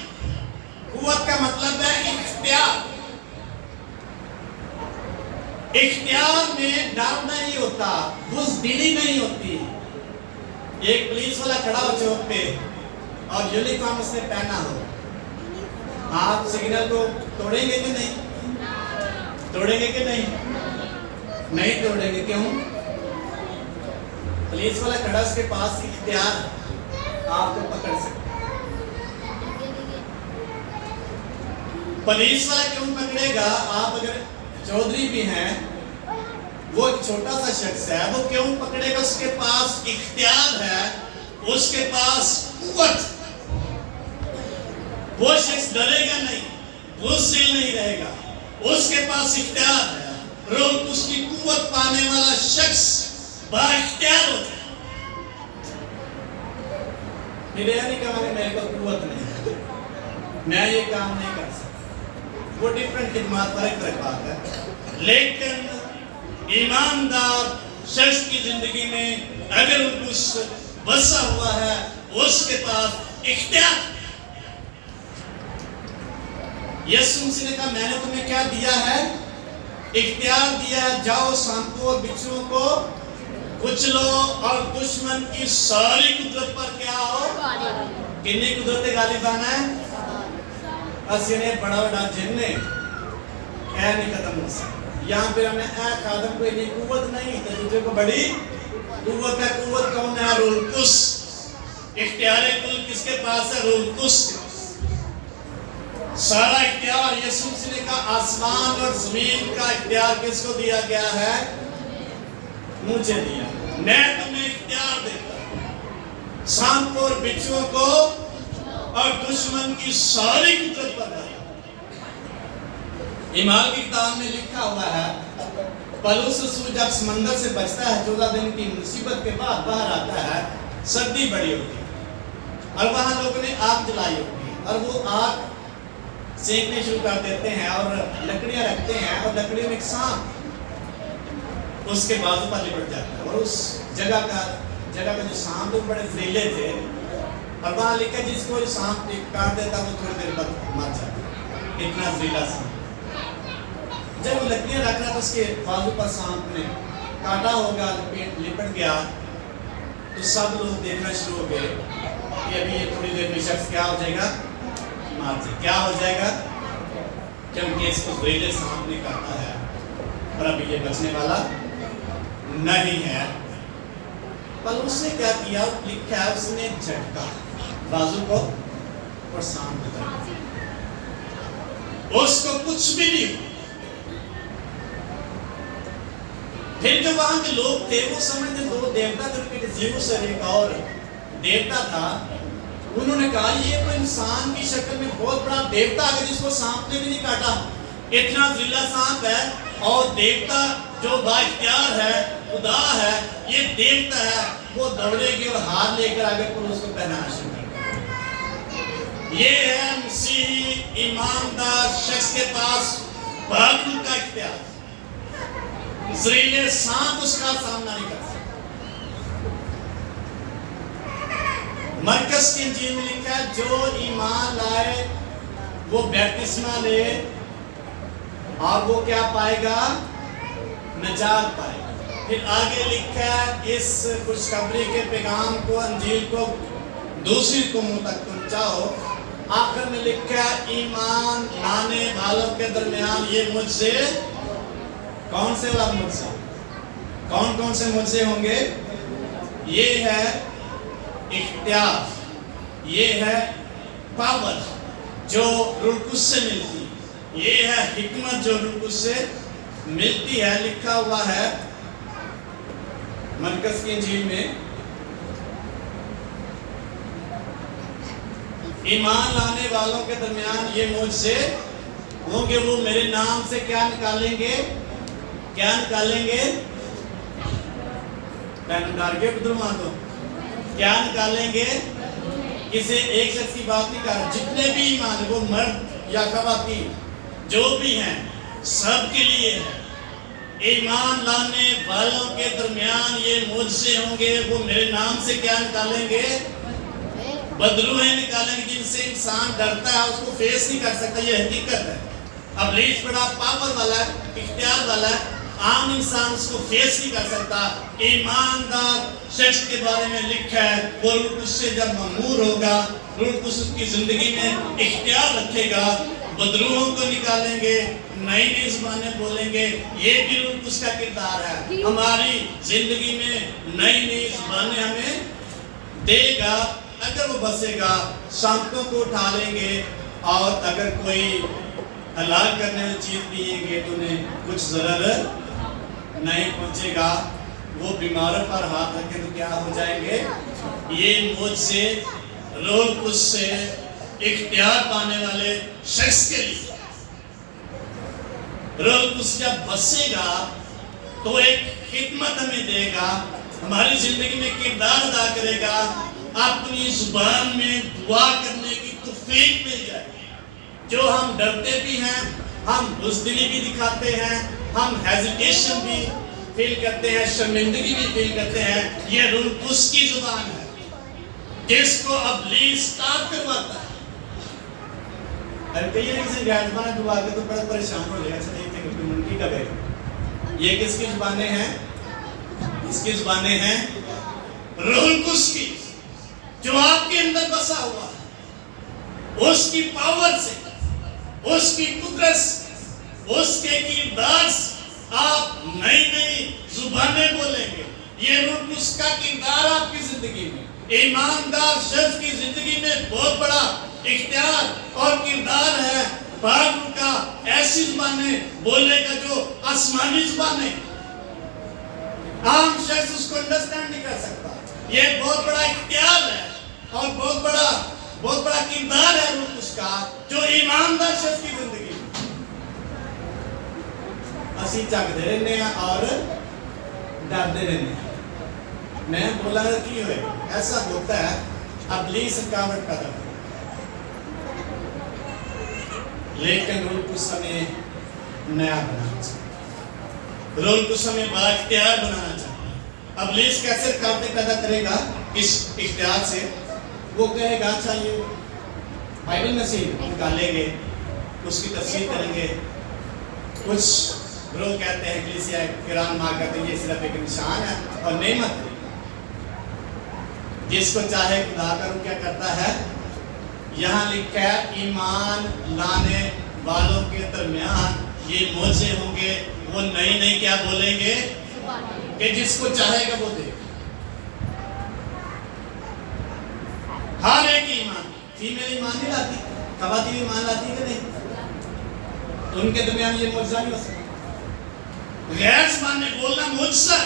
قوت کا مطلب ہے اختیار. اختیار میں ڈر نہیں ہوتا، بزدلی نہیں ہوتی. ایک پولیس والا کھڑا ہو چوک پہ اور یونیفارم اس نے پہنا ہو، آپ سگنل کو توڑیں گے کہ نہیں؟ توڑیں گے کہ نہیں؟ نہیں توڑیں گے. کیوں؟ پولیس والا کھڑا، اس کے پاس اختیار آپ کو پکڑ سکتا. پولیس والا کیوں پکڑے گا؟ آپ اگر چودھری بھی ہیں، وہ ایک چھوٹا سا شخص ہے، وہ کیوں پکڑے گا؟ اس کے پاس اختیار ہے، اس کے پاس قوت. وہ شخص ڈرے گا نہیں، بزدل نہیں رہے گا، اس کے پاس اختیار ہے. روح القدس کی قوت پانے والا شخص با اختیار ہوتا ہے. میرے نہیں کہا کہ میرے کو قوت نہیں، میں یہ کام نہیں کر سکتا. وہ ڈیفرنٹ خدمات پر ایک بات ہے. لیکن ایماندار شخص کی زندگی میں اگر القدس بسا ہوا ہے، اس کے پاس اختیار. یسوع مسیح نے کہا میں نے تمہیں کیا دیا ہے؟ اختیار دیا ہے. جاؤ سانپوں اور بچھوؤں کو کچلو اور دشمن کی ساری قدرت پر کیا ہو. کنی قدرت غالب آنا ہے؟ اسی نے بڑا بڑا جن نے اے نہیں ختم ہو سکتا. یہاں پہ ہم نے اے خادم کو اتنی قوت نہیں، تو تجھے کو بڑی قوت ہے. قوت کون ہے؟ روح القدس. اختیار کل کس کے پاس ہے؟ روح القدس کے پاس. سارا اختیار یسوع مسیح نے کہا آسمان اور زمین کا اختیار کس کو دیا گیا ہے؟ مجھے دیا. میں تمہیں اختیار دیتا ہوں سانپوں اور بچھوؤں کو اور دشمن کی ساری قدرت پر. اعمال کی کتاب میں لکھا ہوا ہے پولس رسول جب سمندر سے بچتا ہے 14 دن کی مصیبت کے بعد باہر آتا ہے. سردی بڑی ہوتی ہے اور وہاں لوگوں نے آگ جلائی ہوتی ہے اور وہ آگ سینکنے شروع کر دیتے ہیں اور لکڑیاں رکھتے ہیں اور لکڑیوں میں ایک سانپ اس کے بازو پر لپٹ جاتا ہے. اور اس جگہ کا جو سانپ بڑے زہریلے تھے اور وہاں لکھا جس کو سانپ کاٹ دیتا وہ تھوڑی دیر بعد مر جاتا. اتنا زہریلا سانپ. جب وہ لکڑیاں رکھ رہا تو اس کے بازو پر سانپ نے کاٹا ہوگا، لپٹ گیا تو سب لوگ دیکھنا شروع ہو گئے کہ ابھی یہ تھوڑی دیر میں شخص کیا ہو جائے گا؟ مار جائے. کیا ہو جائے گا؟ کیونکہ اس کو زہریلے سانپ نے کاٹا ہے اور ابھی یہ بچنے والا نہیں ہے. پر اس نے کیا کیا؟ لکھا ہے اس نے جھٹکا بازو کو اور سانپ کو جھٹکا. اس کو کچھ بھی نہیں. پھر جو وہاں کے لوگ تھے وہ سمجھتے دو دیوتا تھے، زیوس اور ایک اور دیوتا تھا. انہوں نے کہا یہ تو انسان کی شکل میں بہت بڑا دیوتا ہے جس کو سانپ نے بھی نہیں کاٹا. اتنا زہریلا سانپ ہے اور دیوتا جو با اختیار ہے، خدا ہے، یہ دیوتا ہے. وہ دوڑے گے اور ہار لے کر آگے پر اس کو پہنانا شروع کر. یہ ہے مسیحی ایماندار شخص کے پاس باطل کا اختیار. زہریلے سانپ اس کا سامنا نہیں کر سکتا. مرکز کی انجیل میں لکھا ہے جو ایمان لائے وہ بیپتسمہ لے اور وہ کیا پائے گا؟ نجات پائے گا. پھر آگے لکھا ہے اس خوشخبری کے پیغام کو، انجیل کو دوسری قوموں تک پہنچاؤ. آخر میں لکھا ہے ایمان لانے والوں کے درمیان یہ مجھ سے کون سے والا معجزہ؟ کون کون سے معجزے ہوں گے؟ یہ ہے اختیار، یہ ہے پاور جو روح القدس سے ملتی، یہ ہے حکمت جو روح القدس سے ملتی ہے. لکھا ہوا ہے مرکز کی انجیل میں ایمان لانے والوں کے درمیان یہ معجزے ہوں گے، وہ میرے نام سے کیا نکالیں گے؟ کیا نکالیں گے؟ پہن ڈار کے بدر مانگو. کیا نکالیں گے؟ کسی ایک شخص کی بات نہیں کر رہا. جتنے بھی ایمان، وہ مرد یا خواتین جو بھی ہیں، سب کے لیے ہے. ایمان لانے والوں کے درمیان یہ معجزے ہوں گے، وہ میرے نام سے کیا نکالیں گے؟ بدروہیں نکالیں گے. جن سے انسان ڈرتا ہے، اس کو فیس نہیں کر سکتا. یہ حقیقت ہے. ابلیس بڑا پاور والا ہے، اختیار والا ہے. आम इंसान उसको फेस नहीं कर सकता। ईमानदार शख्स के बारे में लिखा है वो रूह कुदस से जब ममूर होगा, रूह कुदस उसकी जिंदगी में इख्तियार रखेगा, बदरूहों को निकालेंगे, नई नई ज़ुबानें बोलेंगे। ये भी रूह कुदस का किरदार है। हमारी जिंदगी में नई नई ज़ुबानें हमें देगा अगर वो बसेगा। सांपों को उठा लेंगे, और अगर कोई हलाक करने वाली चीज पिएंगे तो उन्हें कुछ ज़रर नहीं पहुंचेगा। वो बीमारों पर हाथ रखें तो क्या हो जाएंगे। ये मुझसे रूह कुदस से इख्तियार पाने वाले शख्स के लिए रूह कुदस जब बसेगा तो एक खिदमत हमें देगा, हमारी जिंदगी में किरदार अदा करेगा। अपनी जुबान में दुआ करने की तौफीक मिल जाएगी। जो हम डरते भी हैं, हम बुज़दिली भी दिखाते हैं, हम हेजिटेशन भी फील करते हैं, शर्मिंदगी भी फील करते हैं, ये रूह कुदस की जुबान है जिसको इब्लीस ताब करवाता है। कई किसी गैरज़बान दुआ के तो बड़ा परेशान हो जाएगा, अच्छा देखते हैं कि उनकी कब है। ये किसकी जुबानें हैं? इसकी जुबानें हैं रूह कुदस की, जो आपके अंदर बसा हुआ है। उसकी पावर से, उसकी कुदरत से, उसके किरदार से आप नई नई जुबानें बोलेंगे। ये रूह कुदस का किरदार आपकी जिंदगी में, ईमानदार शख्स की जिंदगी में बहुत बड़ा इख्तियार और किरदार है। पाक रूह का ऐसी जुबानें बोलेगा जो आसमानी जुबानें, आम शख्स उसको अंडरस्टैंड नहीं कर सकता। ये बहुत बड़ा इख्तियार है और बहुत बड़ा किरदार है रूह कुदस का, जो ईमानदार शख्स की जिंदगी में असी झकते रहने और डरते रहने। मैं बोला की हुए ऐसा होता है, इब्लीस रुकावट पैदा करता है, लेकिन रूह कुदस हमें नया बनाना चाहिए, रूह कुदस हमें बाइख्तियार बनाना चाहिए। इब्लीस कैसे रुकावटें पैदा करेगा? इस इख्तियार से वो कहेगा अच्छा ये बाइबल में से निकालेंगे, उसकी तफसीर करेंगे। कुछ लोग कहते हैं कलीसिया किरान माँ कहते हैं ये सिर्फ एक निशान है और नेमत है। जिसको चाहे खुदा का रूह क्या करता है, यहाँ लिखा है ईमान लाने वालों के दरमियान ये मौजे होंगे, वो नई नई क्या बोलेंगे कि जिसको चाहेगा वो देगा। हर एक ईमान, फीमेल ईमान नहीं लाती, खवातीन ईमान लाती कि नहीं, तो उनके दरमियान ये मौजज़ा नहीं हो सकता। गैर ज़बान में बोलना मौजज़ा,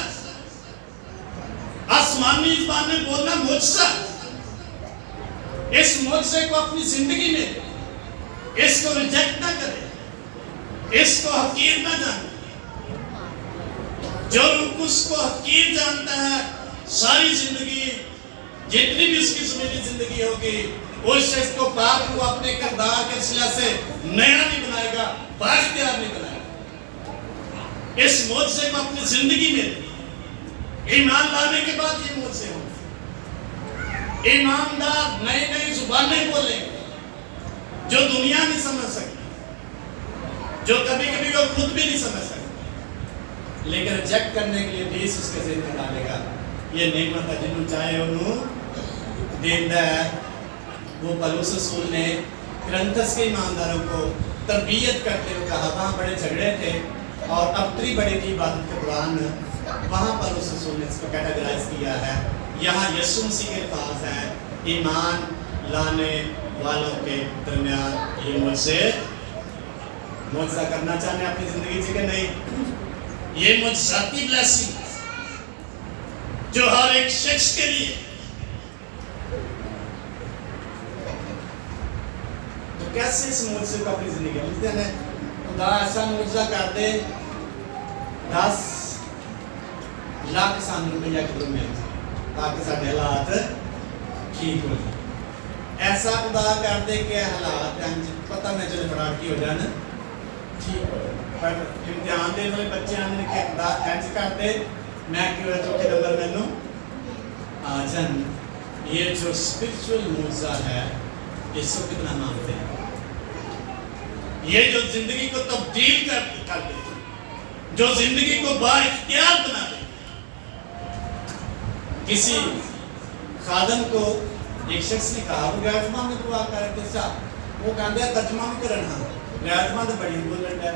आसमानी ज़बान में बोलना मौजज़ा। इस मौजज़े को अपनी जिंदगी में इसको रिजेक्ट ना करें, इसको हकीर ना जाने। जो रूह कुदस को हकीर जानता है, सारी जिंदगी जितनी भी उसकी ज़मीनी जिंदगी होगी, उस शख्स को पाक रूह अपने किरदार के सिला से नया नहीं बनाएगा, बाइख्तियार नहीं बनाएगा। इस मौजज़े को अपनी जिंदगी में ईमान लाने के बाद ये मौजज़े होंगे। ईमानदार नई नई जुबानें बोलेंगे जो दुनिया नहीं समझ सकती, जो कभी कभी वो खुद भी नहीं समझ सकती, लेकिन रिजेक्ट करने के लिए इब्लीस उसके ज़हन में डालेगा ये नेमत है जिन्होंने चाहे उन्होंने देता है। वो पौलुस रसूल ने कुरिन्थस के ईमानदारों को तरबियत करते हुए कहा, वहाँ बड़े झगड़े थे और अबतरी बड़ी थी इबादत के दौरान, वहाँ पौलुस रसूल ने इसको कैटेगराइज किया है। यहाँ यीशु मसीह के अल्फाज हैं, ईमान लाने वालों के दरमियान ये मुझसे मुआवजा करना चाहते अपनी जिंदगी से कि नहीं, ये मुआवजाती ब्लेसिंग जो हर एक शख्स के लिए। तो कैसे इस मुआवजे को अपनी जिंदगी में मिलते हैं? खुदा ऐसा मुआवजा कर दे 10 लाख सान रुपया किलो में ताकि साढ़े हालात ठीक हो जाए। ऐसा खुदा कर दे कि हालात पता मैं चले फटाक की हो जाए ठीक हो। पर इम्तिहान देने वाले बच्चे आने के खुदा ऐसे कर दे मैं क्यों चौथे नंबर मैनू आ जान। ये जो स्पिरिचुअल मुआवजा है इसको कितना मानते हैं? ये जो जिंदगी को तब्दील कर दे, जो जिंदगी को बाइख्तियार बना दे। किसी खादम को एक शख्स ने कहा, वो गैरतमा में दुआ कर रहे थे, वो कहते तर्जमा में करना, गैरतमा तो बड़ी बुलंद है।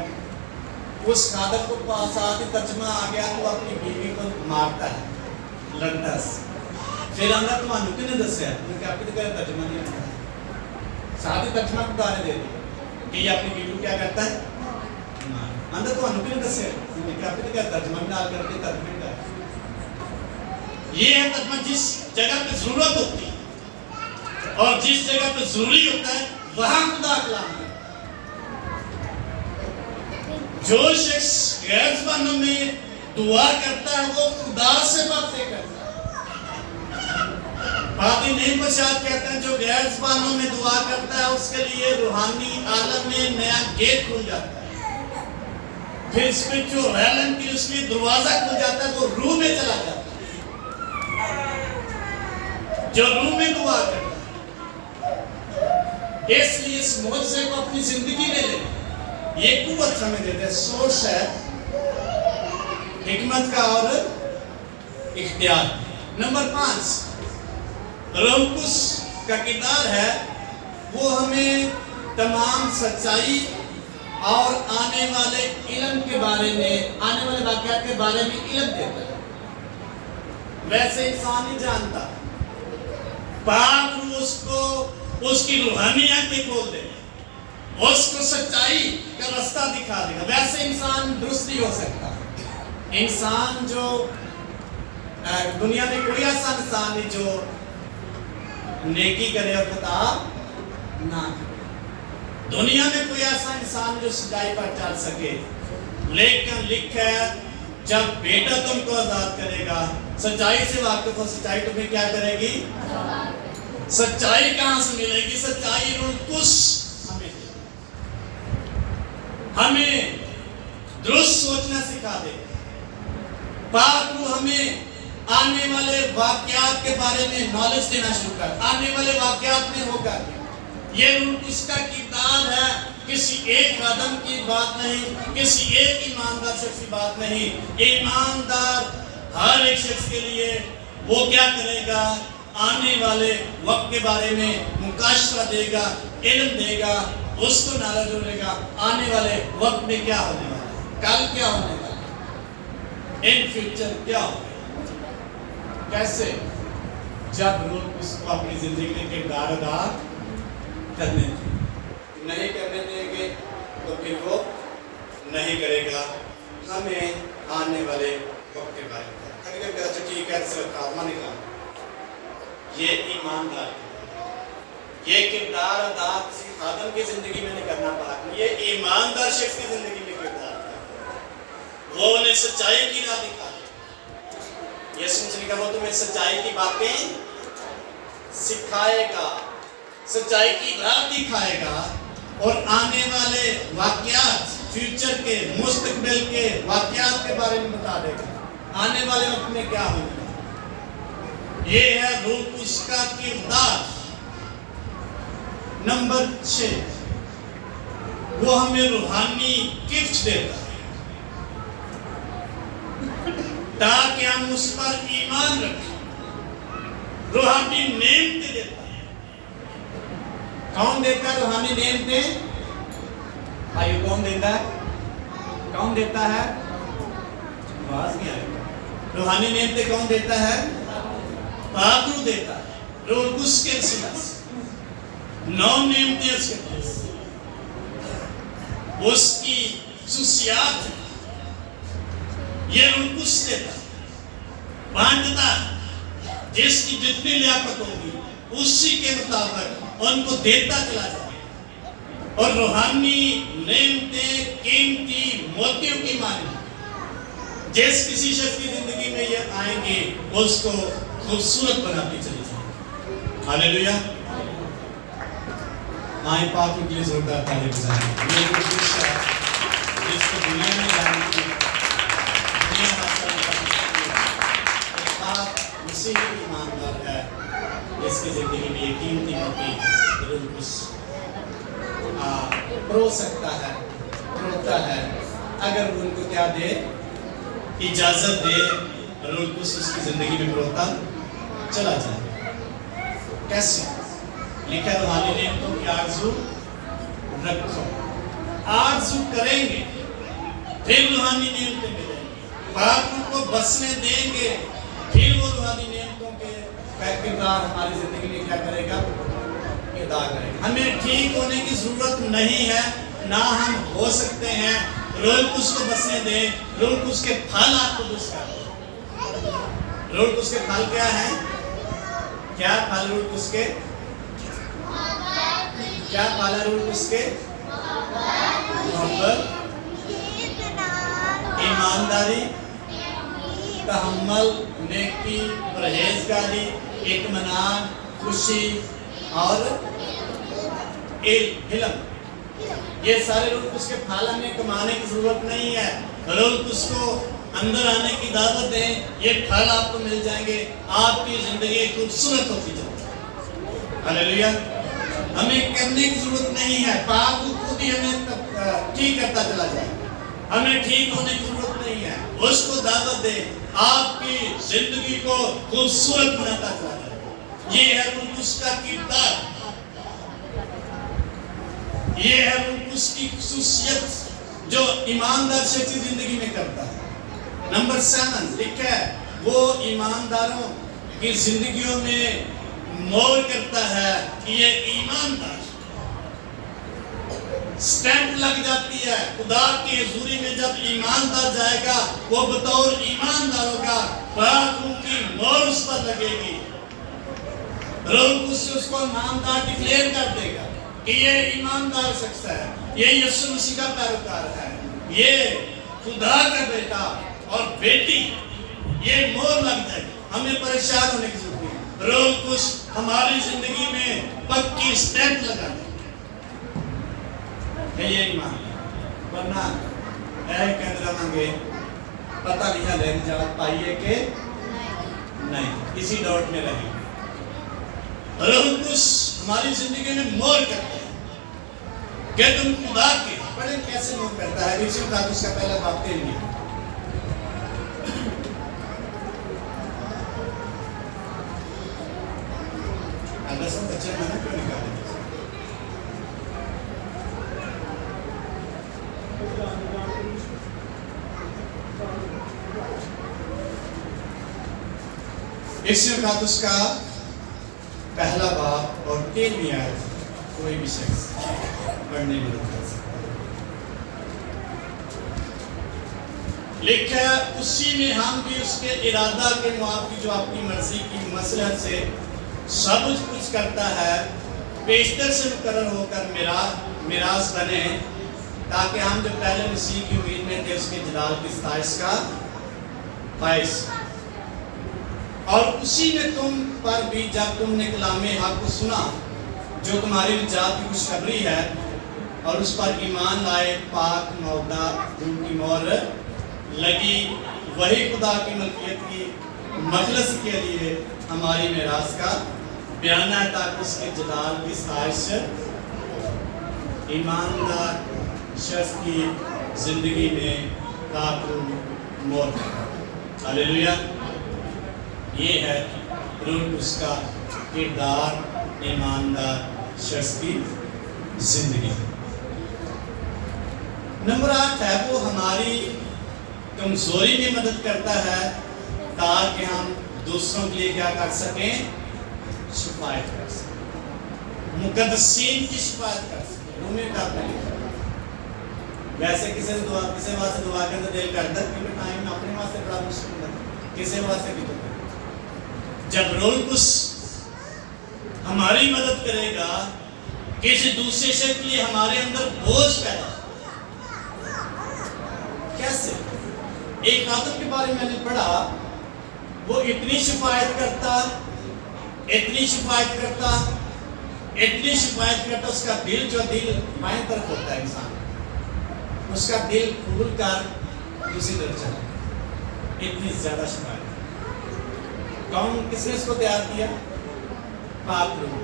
उस खादम को पास आके तर्जमा आ गया तो अपनी बीवी को मारता है, लड़ता है। फिर आंदा तुम्हानू किने दस्या, क्योंकि आपकी तो कह तर्जमा नहीं आता, साथ ही तर्जमा को उतारे दे दिया कि ये अपनी बीवी को क्या करता है, आंदा तुम्हानू किने दस्या, क्योंकि आपकी तो कह तर्जमा में डाल करके तर्जमे का। ये है तर्जमा जिस जगह पे जरूरत होती है और जिस जगह पे जरूरी होता है वहां खुदा कलाम है। जो शख्स गैर ज़बानों में दुआ करता है वो खुदा से बातें करता है। बातें नहीं प्रसाद कहते हैं जो गैर ज़बानों में दुआ करता है उसके लिए रूहानी आलम में नया गेट खुल जाता है, फिर स्पिरिचुअल रैलन के लिए दरवाजा खुल जाता है, वो रूह में चला जाता है। जो रूह में दुआ करता है, इसलिए इस मौजज़े को अपनी जिंदगी में ले, ये कुव्वत हमें देते हैं। सोर्स है हिकमत का और इख्तियार। नंबर 5 रूह कुद्स का किरदार है, वो हमें तमाम सच्चाई और आने वाले इल्म के बारे में, आने वाले वाक़यात के बारे में इल्म देता है। वैसे इंसान नहीं जानता, पाक रूह उसको उसकी रूहानी आंखें खोल दे, उसको सच्चाई का रास्ता दिखा देगा। वैसे इंसान दुरुस्त नहीं हो सकता। इंसान जो दुनिया में कोई ऐसा इंसान नहीं जो नेकी करे और खता ना करे। दुनिया में कोई ऐसा इंसान जो सच्चाई पर चल सके, लेकिन लिखा है जब बेटा तुमको आजाद करेगा, सच्चाई से वाकिफ हो, सच्चाई तुम्हें क्या करेगी? सच्चाई कहां से मिलेगी? सच्चाई रूह कुद्स हमें दुरुस्त सोचना सिखा दे। पाक रूह हमें आने वाले वाक़यात के बारे में नॉलेज देना शुरू कर, आने वाले वाक़यात में होगा। ये रूह कुद्स का किरदार है, किसी एक आदम की बात नहीं, किसी एक ईमानदार शख्स की बात नहीं। ईमानदार हर एक शख्स के लिए वो क्या करेगा? आने वाले वक्त के बारे में मुकाशरा देगा, इल्म देगा, उसको नॉलेज होगा आने वाले वक्त में क्या होने वाला है, कल क्या होने वाला है, इन फ्यूचर क्या होगा, कैसे। जब रूह उसको अपनी जिंदगी में किरदार अदा करने नहीं करने देंगे तो फिर वो नहीं करेगा। हमें आने वाले वक्त के बारे में कभी अच्छा ठीक है खात्मा निकाल, ये ईमानदार, ये किरदार अदा किसी खादम की जिंदगी में नहीं करना पाक, ये ईमानदार शख्स की जिंदगी में किरदार था। वो उन्हें सच्चाई की राह दिखा, ये सुनने का वो तुम्हें सच्चाई की बातें सिखाएगा, सच्चाई की राह दिखाएगा और आने वाले वाक़यात, फ्यूचर के, मुस्तकबिल के वाक़यात के बारे में बता देगा, आने वाले वक्त में क्या होगा। ये है रूह कुद्स का किरदार। नंबर 6 वो हमें रूहानी गिफ्ट देता है ताकि हम उस पर ईमान रखें। रूहानी नेमतें देता है। कौन देता है रूहानी नेमतें? आइए कौन देता है? कौन देता है? आवाज नहीं आई। रूहानी नेमतें कौन देता है? पाक रूह देता है। रूह कुद्स के वसीला से 9 नेमतें उसके पास, उसकी खुसूसियात है, ये रूह कुद्स देता है, बांटता है, जिसकी जितनी लियाकत होगी उसी के मुताबिक उनको देता चला जाए। और रूहानी नेमतें कीमती मोतियों की मानी, जिस किसी शख्स की जिंदगी में ये आएंगे उसको खूबसूरत बनाती चली जाएगी। हालेलुया। आए पाक के लिए जोरदार ताली बजाएं। ये रूह कुद्स है जिसको दुनिया में जानने की दुनिया हासिल करती है। आप मसीही ईमानदार है, इसकी जिंदगी में ये कीमती मोती रूह कुद्स परो सकता है, परोता है, अगर वो उनको क्या दे, इजाजत दे, रूह कुछ उसकी जिंदगी में बढ़ता चला जाए। कैसे? लिखा है रूहानी नेमतों की आरज़ू रखो, आरज़ू करेंगे फिर रूहानी नेमतें मिलेंगी। पाक रूह को बसने देंगे फिर वो रूहानी नेमतों के किरदार हमारी जिंदगी में क्या करेगा, अदा करेगा। हमें ठीक होने की जरूरत नहीं है, ना हम हो सकते हैं। रोल कुछ को बसने दे, रोल कुछ के फल आपको दूसरा, रोल कुछ के फल क्या है, क्या फल रोल कुछ के, क्या फल है रोल कुछ के, मोहब्बत, ईमानदारी, तहम्मुल, नेकी, परहेजगारी, इत्मीनान, खुशी और हिलम। ये सारे रूह उसके फल हमें कमाने की जरूरत नहीं है। रूह उसको अंदर आने की दावत दें, ये फल आपको मिल जाएंगे, आपकी जिंदगी खूबसूरत होती जाएगी। हालेलुया। हमें करने की जरूरत नहीं है, पाक खुद ही हमें ठीक करता चला जाए। हमें ठीक होने की जरूरत नहीं है, उसको दावत दे, आपकी जिंदगी को खूबसूरत बनाता चला जाए। ये है रूह उसका किरदार, ये है उसकी खुसूसियत जो ईमानदार शख्स की जिंदगी में करता है। नंबर 7 लिखा है, वो ईमानदारों की जिंदगियों में मोर करता है कि ये ईमानदार, स्टैंप लग जाती है खुदा की हुजूरी में। जब ईमानदार जाएगा वो बतौर ईमानदारों का पाक रूह की मोर उस पर लगेगी। रोल उसको ईमानदार डिक्लेयर कर देगा कि ये ईमानदार शख्स है, ये यीशु मसीह का पैरोकार है, ये खुदा का बेटा और बेटी, ये मोर लग जाए। हमें परेशान होने की जरूरत नहीं, रोल कुछ हमारी जिंदगी में पक्की स्टैंप लगा दे, ये ईमान। वरना कहते रहोगे पता नहीं है जवाब पाइए कि नहीं, इसी डाउट में रहेंगे। रोल कुछ हमारी जिंदगी में मोर करता है कि तुम खुदा के बड़े कैसे मोर करता है। इसी बात उसका पहला बाप के लिए अगर सब बच्चे मैंने क्यों निकाले। इसी बात उसका पहला बाप और 13वीं आयत कोई भी शख्स पढ़ने में नहीं सकता। लिखा उसी में हम भी उसके इरादा के मुआफिक जो अपनी मर्जी की मसलहत से सब कुछ करता है, पेशतर से मुकर्रर होकर मिरास बने, ताकि हम जो पहले मसीह की उम्मीद में थे उसके जलाल की सताइश का बायस। और उसी में तुम पर भी जब तुमने कलामे हक को सुना जो तुम्हारी निजात की खुशखबरी है, और उस पर ईमान लाए, पाक मौदा उनकी मोहर लगी, वही खुदा की मलकियत की मखलस के लिए हमारी मिरास का बयान है, ताकि उसके जलाल की सताइश ईमानदार शख्स की जिंदगी में पाक मौत। हालेलुया। ये है रूह उसका किरदार, ईमानदार शख्स की जिंदगी। नंबर 8 है, वो हमारी कमजोरी में मदद करता है, ताकि हम दूसरों के लिए क्या कर सकें, शिफायत कर सकें, मुकद्दसीन की शिफायत कर सकें। रूह में करते हैं वैसे किसी वास्ते दुआ करते दिल करता है कि टाइम में अपने वास्ते बड़ा मुश्किल है, किसी वास्ते भी। जब रोल कुछ हमारी मदद करेगा, किसी दूसरे शख्स के लिए हमारे अंदर बोझ पैदा। कैसे? एक आदम के बारे में मैंने पढ़ा, वो इतनी शिफायत करता, इतनी शिफायत करता, इतनी शिफायत करता, उसका दिल जो दिल बाएं तरफ होता है इंसान, उसका दिल खुल कर दूसरी तरफ चला। इतनी ज्यादा शिफायत। कौन, किसने इसको तैयार किया? पाक रूह।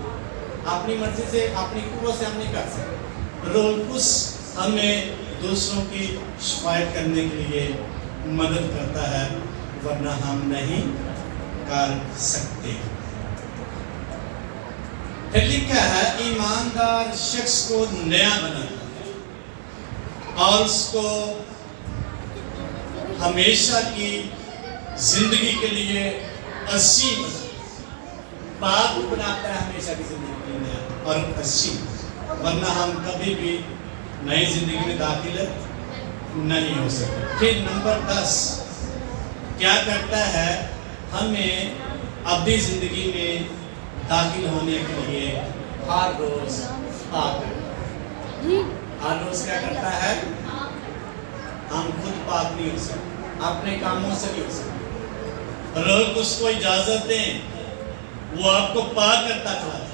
अपनी मर्जी से, अपनी कुव्वत से हम नहीं कर सकते। रोल कुछ हमें دوسروں کی شفاعت کرنے کے لیے مدد کرتا ہے، ورنہ ہم نہیں کر سکتے۔ پھر لکھا ہے ایماندار شخص کو نیا بناتا ہے اور اس کو ہمیشہ کی زندگی کے لیے اسی پاک بناتا ہے، ہمیشہ کی زندگی کے لیے اور اسی، ورنہ ہم کبھی بھی نئی زندگی میں داخل نہیں ہو سکتے۔ پھر نمبر 10 کیا کرتا ہے؟ ہمیں ابدی زندگی میں داخل ہونے کے لیے ہر روز ہر روز کیا کرتا ہے؟ ہم خود پاک نہیں ہو سکتے، اپنے کاموں سے نہیں ہو سکتے۔ روح کو اس کو اجازت دیں، وہ آپ کو پاک کرتا چلا جائے۔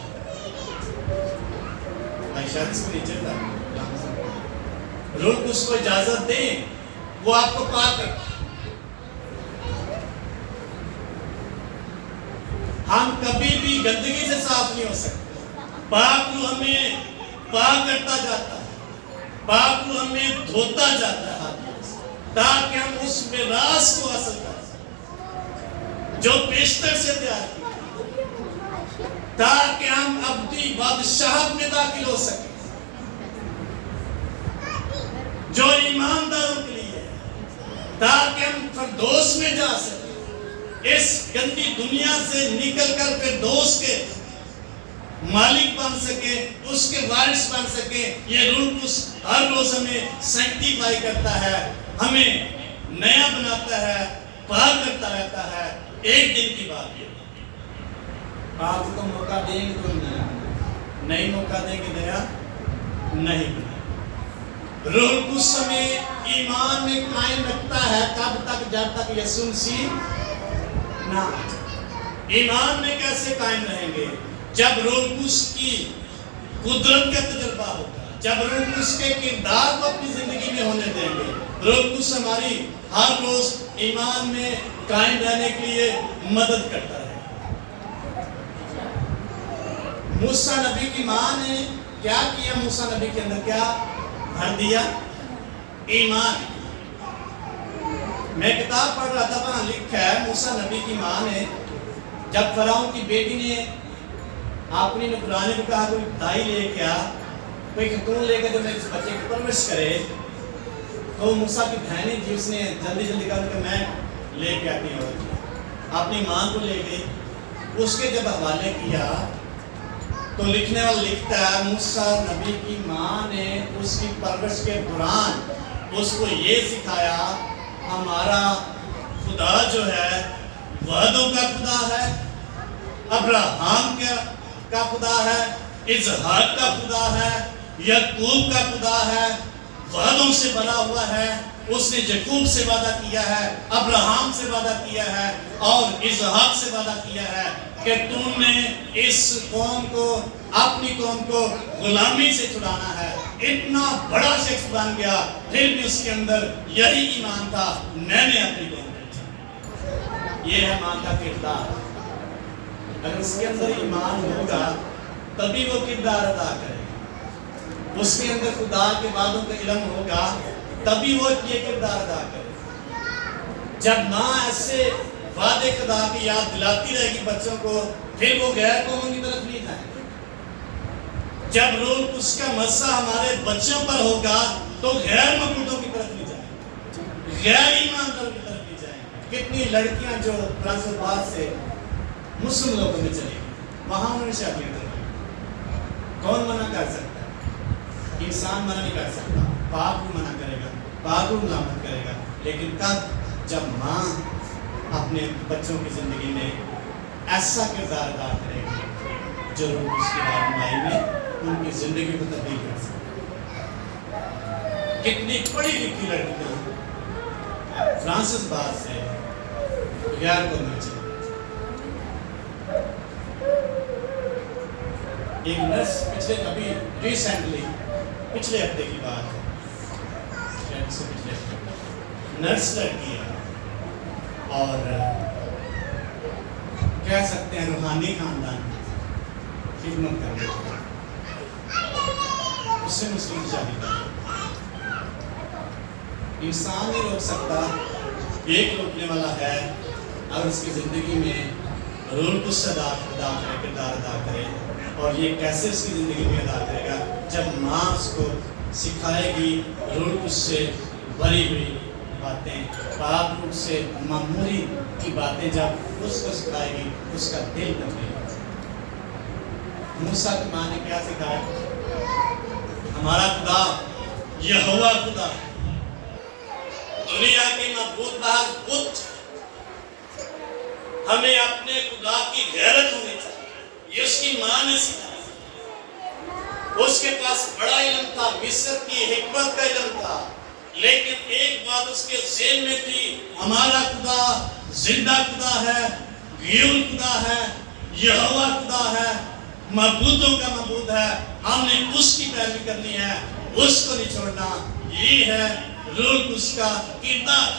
شاید اس کو نیچے تھا، روح کو اس کو اجازت دیں، وہ آپ کو پاک کرتا۔ ہم کبھی بھی گندگی سے صاف نہیں ہو سکتے۔ پاک روح ہمیں پاک کرتا جاتا ہے، پاک روح ہمیں دھوتا جاتا ہے تاکہ ہم اس میراث کو حاصل کر سکیں جو بیشتر سے تیار کی، تاکہ ہم ابدی بادشاہت میں داخل ہو سکیں جو ایمانداروں کے لیے، تاکہ ہم فردوس میں جا سکیں، اس گندی دنیا سے نکل کر فردوس کے مالک بن سکے، اس کے وارث بن سکے۔ یہ روح ہر روز ہمیں سینکٹیفائی کرتا ہے، ہمیں نیا بناتا ہے، پاک کرتا رہتا ہے۔ ایک دن کی بات یہ، آپ کو موقع دیں گے تو نیا، نہیں موقع دیں گے نیا نہیں بنا۔ روح القدس ہمیں ایمان میں قائم رکھتا ہے، کب تک؟ جب تک یسوع مسیح نہ آ جائے۔ ایمان میں کیسے قائم رہیں گے؟ جب روح القدس کی قدرت کا تجربہ ہوگا، جب روح القدس کے کردار کو اپنی زندگی میں ہونے دیں گے۔ روح القدس ہماری ہر روز ایمان میں قائم رہنے کے لیے مدد کرتا ہے۔ موسیٰ نبی کی ماں نے کیا کیا؟ موسیٰ نبی کے اندر کیا بھر دیا؟ ایمان۔ میں کتاب پڑھ رہا تھا، وہاں لکھا ہے موسیٰ نبی کی ماں نے جب فرعون کی بیٹی نے اپنی نگرانی کو کہا کوئی دائی لے کے آ، کوئی خاتون لے کے جو میرے بچے کی پرورش کرے، تو موسیٰ کی بہنیں جی اس نے جلدی جلدی کہا کہ میں لے کے آتی ہوں، اپنی ماں کو لے گئی۔ اس کے جب حوالے کیا تو لکھنے والا لکھتا ہے موسیٰ نبی کی ماں نے اس کی پرورش کے دوران اس کو یہ سکھایا ہمارا خدا جو ہے وعدوں کا خدا ہے، ابراہیم کا خدا ہے، اسحاق کا خدا ہے، یعقوب کا خدا ہے، وعدوں سے بنا ہوا ہے۔ اس نے یعقوب سے وعدہ کیا ہے، ابراہیم سے وعدہ کیا ہے اور اسحاق سے وعدہ کیا ہے کہ تم نے اس قوم کو، اپنی قوم کو غلامی سے چھڑانا ہے۔ اتنا بڑا شخص بن گیا، پھر بھی اس کے اندر یہی ایمان تھا، میں نے اپنی قوم کو چھڑانا۔ یہ ہے ماں کا کردار۔ اگر اس کے اندر ایمان ہوگا تبھی وہ کردار ادا کرے گا، اس کے اندر خدا کے وعدوں کا علم ہوگا تبھی وہ یہ کردار ادا کرے۔ جب ماں ایسے وعدے خدا کی یاد دلاتی رہے گی بچوں کو، پھر وہ غیر قوموں کی طرف نہیں جائیں۔ جب روح اس کا مسا ہمارے بچوں پر ہوگا تو غیر مقبولوں کی طرف نہیں جائیں، غیر ایمانداروں کی طرف نہیں جائیں۔ کتنی لڑکیاں جو ٹرانسفر سے مسلم لوگوں میں چلی گئی، وہاں انہوں نے شادیاں کر لی۔ کون منع کر سکتا ہے؟ انسان منع نہیں کر سکتا، پاک بھی منع کرے گا، پاک بھی ملامت کرے گا، لیکن تب جب ماں اپنے بچوں کی زندگی میں ایسا کردار ادا کرے گی جو اس کی رہنمائی میں ان کی زندگی کو تبدیل کر سکے۔ کتنی پڑھی لکھی لڑکیاں فرانسس باز سے غیر قومی چلی، ایک نرس پچھلے ابھی ریسنٹلی پچھلے ہفتے کی بات ہے، شاید سے پچھلے ہفتے نرس لڑکی ہے اور کہہ سکتے ہیں روحانی خاندان خدمت کر رہی ہے، اس سے مسلم شادی کر इंसान नहीं रोक सकता, एक रोकने वाला है अगर उसकी ज़िंदगी में रोल कुछ अदा करे, किरदार अदा करे। और ये कैसे उसकी ज़िंदगी में अदा करेगा? जब माँ उसको सिखाएगी रोल कुछ से भरी हुई बातें, पाप रूप से मामूली की बातें जब उसको सिखाएगी, उसका दिल बदलेगा। मूसा की माँ ने क्या सिखाया? हमारा खुदा यहोवा खुदा, दुनिया के मजबूत बाहर बुत, हमें अपने खुदा की गैरत होनी चाहिए। ये उसकी माँ ने सिखाया। उसके पास बड़ा इल्म था, मिस्र की हिकमत का इल्म था, लेकिन एक बात उसके ज़हन में थी, हमारा खुदा जिंदा खुदा है, गियूल खुदा है, यहोवा खुदा है, मबूदों का मबूद है, हमने उसकी पैरवी करनी है, उसको नहीं छोड़ना। ये है रूल उसका किरदार।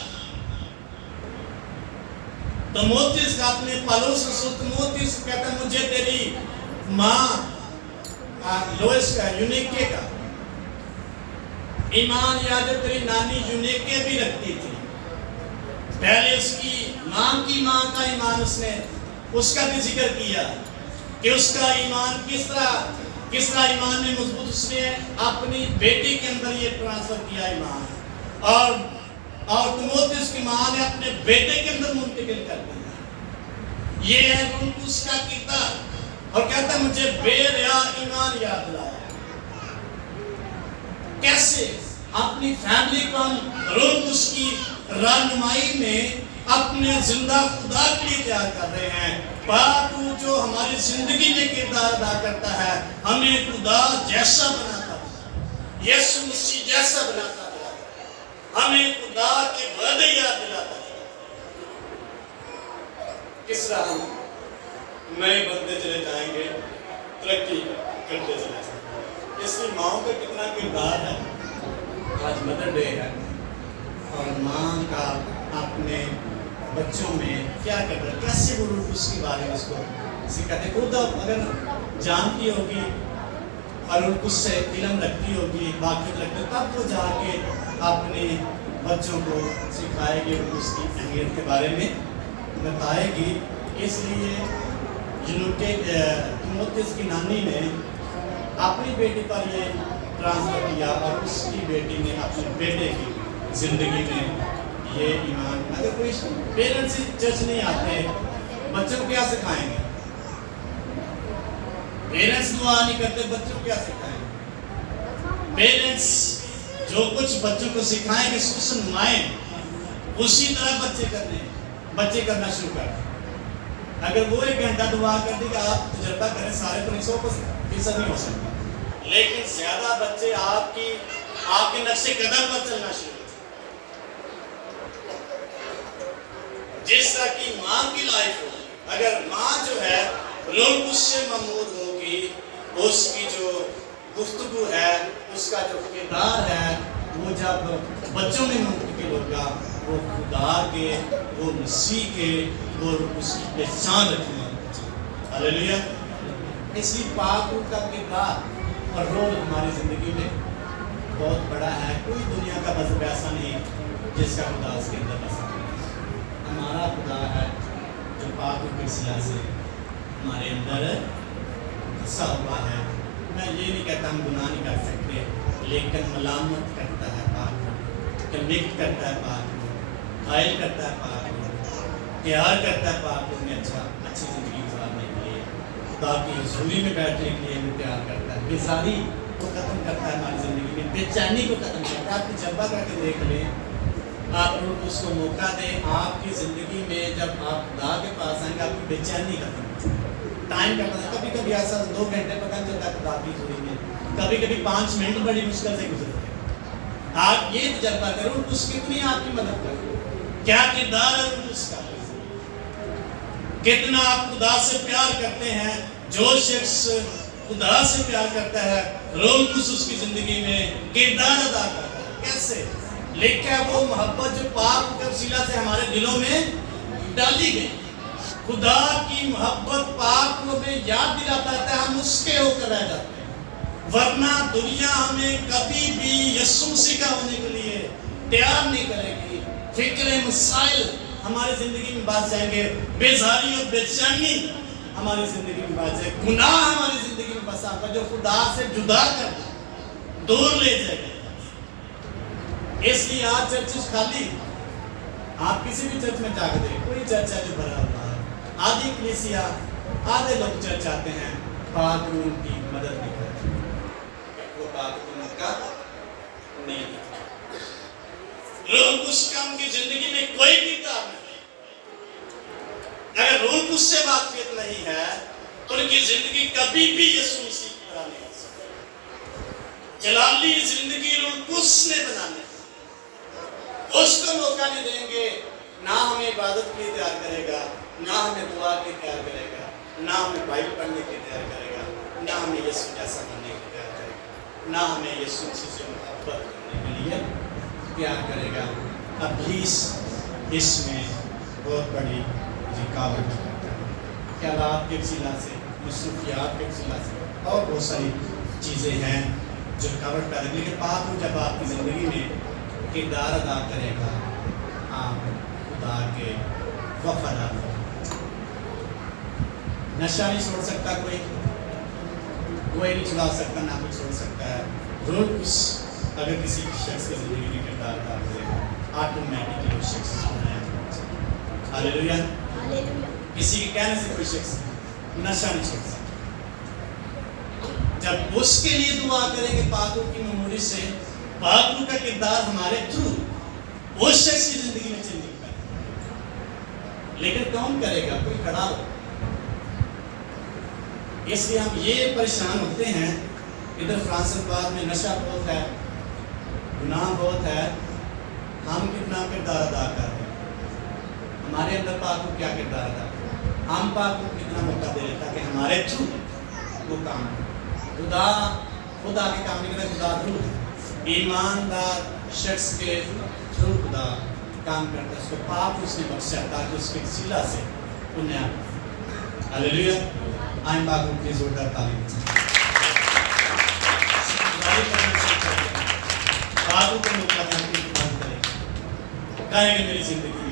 तिमोथियस का अपने पौलुस रसूल तिमोथियस को कहता है, मुझे तेरी माँ लोइस का यूनिके का ईमान याद है। तेरी नानी यूनिके भी रखती थी। पहले उसकी माँ की माँ का ईमान उसने उसका भी जिक्र किया कि उसका ईमान किस तरह ईमान में मजबूत, उसने अपनी बेटी के अंदर ये ट्रांसफर किया ईमान, और तिमोथियस की माँ ने अपने बेटे के अंदर मुंतकिल कर दिया। ये है उसका किरदार। और कहता है, मुझे बेरिया ईमान याद दिलाया। कैसे अपनी फैमिली को हम रोज उसकी रहनुमाई में अपने जिंदा खुदा के लिए तैयार कर रहे हैं। बापू जो हमारी जिंदगी में किरदार अदा करता है, हमें खुदा जैसा बनाता है, यीशु मसीह जैसा बनाता है, हमें खुदा के वादे याद दिलाता है। किस तरह हम नए बनते चले जाएंगे, तरक्की करते चले जाएंगे। इसलिए माओ का कितना किरदार है। आज मदर डे है और माँ का अपने बच्चों में क्या कर रहा है, कैसे वो उसके बारे में उसको सिखाते। खुद अगर जानती होगी और उससे इल्म रखती होगी, वाकिफ रखती, तब वो जाके अपने बच्चों को सिखाएगी और उसकी अहमियत के बारे में बताएगी। इसलिए तिमोथियस की नानी ने अपनी बेटी पर ये ट्रांसफर किया और उसकी बेटी ने अपने बेटे की जिंदगी में ये ईमान। अगर कोई पेरेंट्स चर्च नहीं आते, बच्चों को क्या सिखाएंगे? पेरेंट्स दुआ नहीं करते, बच्चों को क्या सिखाएंगे? पेरेंट्स जो कुछ बच्चों को सिखाएंगे, सुनवाएं, उसी तरह बच्चे करना शुरू कर। अगर वो 1 घंटा दुआ कर देगा, आप तजर्बा करें, सारे तो 100% नहीं हो सकता, लेकिन ज्यादा बच्चे आपके नक्शे कदम पर चलना शुरू। जिस तरह की माँ की लाइफ होगी, अगर माँ जो है रोल उससे ममूद होगी, उसकी जो गुफ्तगू है, उसका जो किरदार है, वो जब बच्चों में मुंतकिल होगा, वो खुदा के, वो मसीह के, वो उसकी पहचान रखेगा। हालेलुया। इसलिए पाक रूह का किरदार और रोल हमारी ज़िंदगी में बहुत बड़ा है। कोई दुनिया का मज़हब ऐसा नहीं जिसका खुदा उसके अंदर बसा। हमारा खुदा है जो पाक रूह के सिला से हमारे अंदर बसा हुआ है। मैं ये नहीं कहता हम गुनाह नहीं कर सकते, लेकिन मलामत करता है पाक रूह, कन्विक्ट करता है पाक रूह, घायल करता है पाक रूह, प्यार करता है पाक रूह में अच्छी ज़िंदगी गुजारने के लिए, खुदा की हुज़ूरी में बैठने के लिए हमें प्यार करता है। बेजारी को ख़त्म करता है हमारी ज़िंदगी में, बेचैनी को ख़त्म करता है। आप तजर्बा करके देख लें, आप लोग उसको मौका दें, आपकी ज़िंदगी में जब आप खुदा के पास आएंगे, आपकी बेचैनी खत्म हो जाएगी। टाइम का पता, कभी कभी ऐसा 2 घंटे पता नहीं चलता खुदा की हुज़ूरी में, कभी कभी 5 मिनट बड़ी मुश्किल से गुजरते हैं। आप ये तजर्बा करो उस कितनी आपकी मदद कर, क्या किरदार है उसका, कितना आप खुदा से प्यार करते हैं। जो शख्स खुदा से प्यार करता है, रोल कुछ उसकी जिंदगी में किरदार अदा करता है। कैसे लिखा है, वो मोहब्बत जो पाक के वसीला से हमारे दिलों में डाली गई। खुदा की मोहब्बत पाक में याद दिलाता है, हम उसके होकर रह जाते हैं। वरना दुनिया हमें कभी भी यीशु मसीह का होने के लिए तैयार नहीं करेगी, फिक्र मसाइल हमारी जिंदगी में बढ़ जाएंगे, बेजारी और बेचैनी हमारी जिंदगी में बढ़ जाएगी, गुनाह हमारी जिंदगी में बसा कर जो खुदा से जुदा कर दे, दूर ले जाएगा। इसलिए आज चर्च खाली, आप किसी भी चर्च में जाकर देखें, कोई चर्च है जो भरा हुआ है। आधी कलीसिया, आधे लोग चर्च आते हैं पाक रूम की मदद नहीं करते, वो पाक रूम का नहीं। लोग उस काम की जिंदगी में कोई किरदार नहीं। अगर रोल उससे वाकिफ नहीं है तो उनकी जिंदगी कभी भी यीशु मसीह की तरह नहीं हो सकती। जलाली जिंदगी रोल उसने बनाने, उसको मौका नहीं देंगे, ना हमें इबादत के लिए तैयार करेगा, ना हमें दुआ के लिए तैयार करेगा, ना हमें बाइबल पढ़ने के लिए तैयार करेगा, ना हमें यीशु जैसा बनने के लिए तैयार करेगा, ना हमें यीशु मसीह से मोहब्बत करने के लिए तैयार करेगा। इब्लीस इसमें बहुत बड़ी रुकावट है। ख्यालात के वसीला से, मसरूफियात के वसीला से और बहुत सारी चीज़ें हैं जो रुकावट पैदा करेंगे। लेकिन पाक रूह जब आपकी ज़िंदगी में किरदार अदा करेगा, आप खुदा के वफादार हो। नशा नहीं छोड़ सकता कोई नहीं छुड़ा सकता, ना कोई छोड़ सकता है। रोल कुछ अगर किसी शख्स की जिंदगी में किरदार अदा करेगा, ऑटोमेटिकली वो शख्स हालेलुया, किसी के कहने से कोई शख्स नशा नहीं छोड़ सकता। जब उसके लिए दुआ करेंगे पाक रूह की मेमोरी से, पाक रूह का किरदार हमारे थ्रू उस शख्स की जिंदगी में चेंज करेगा। लेकिन कौन करेगा? कोई खड़ा हो। इसलिए हम ये परेशान होते हैं, इधर फ्रांसबाद में नशा बहुत है, गुनाह बहुत है, हम कितना किरदार अदा कर रहे हैं? हमारे अंदर पाक रूह क्या किरदार अदा कर रहे हैं? हम पाक रूह कितना मौका दे रहे ताकि हमारे थ्रू वो काम खुदा के काम नहीं करता। खुदा रूह है, ईमानदार शख्स के थ्रू खुदा काम करता है, उसको पाप उसने बख्शा ताकि उसके वसीला से पुण्य। हालेलुया, आइन पाक रूह की जोरदार तालीम। पाक रूह को मौका देने की बात करें, कहेंगे मेरी जिंदगी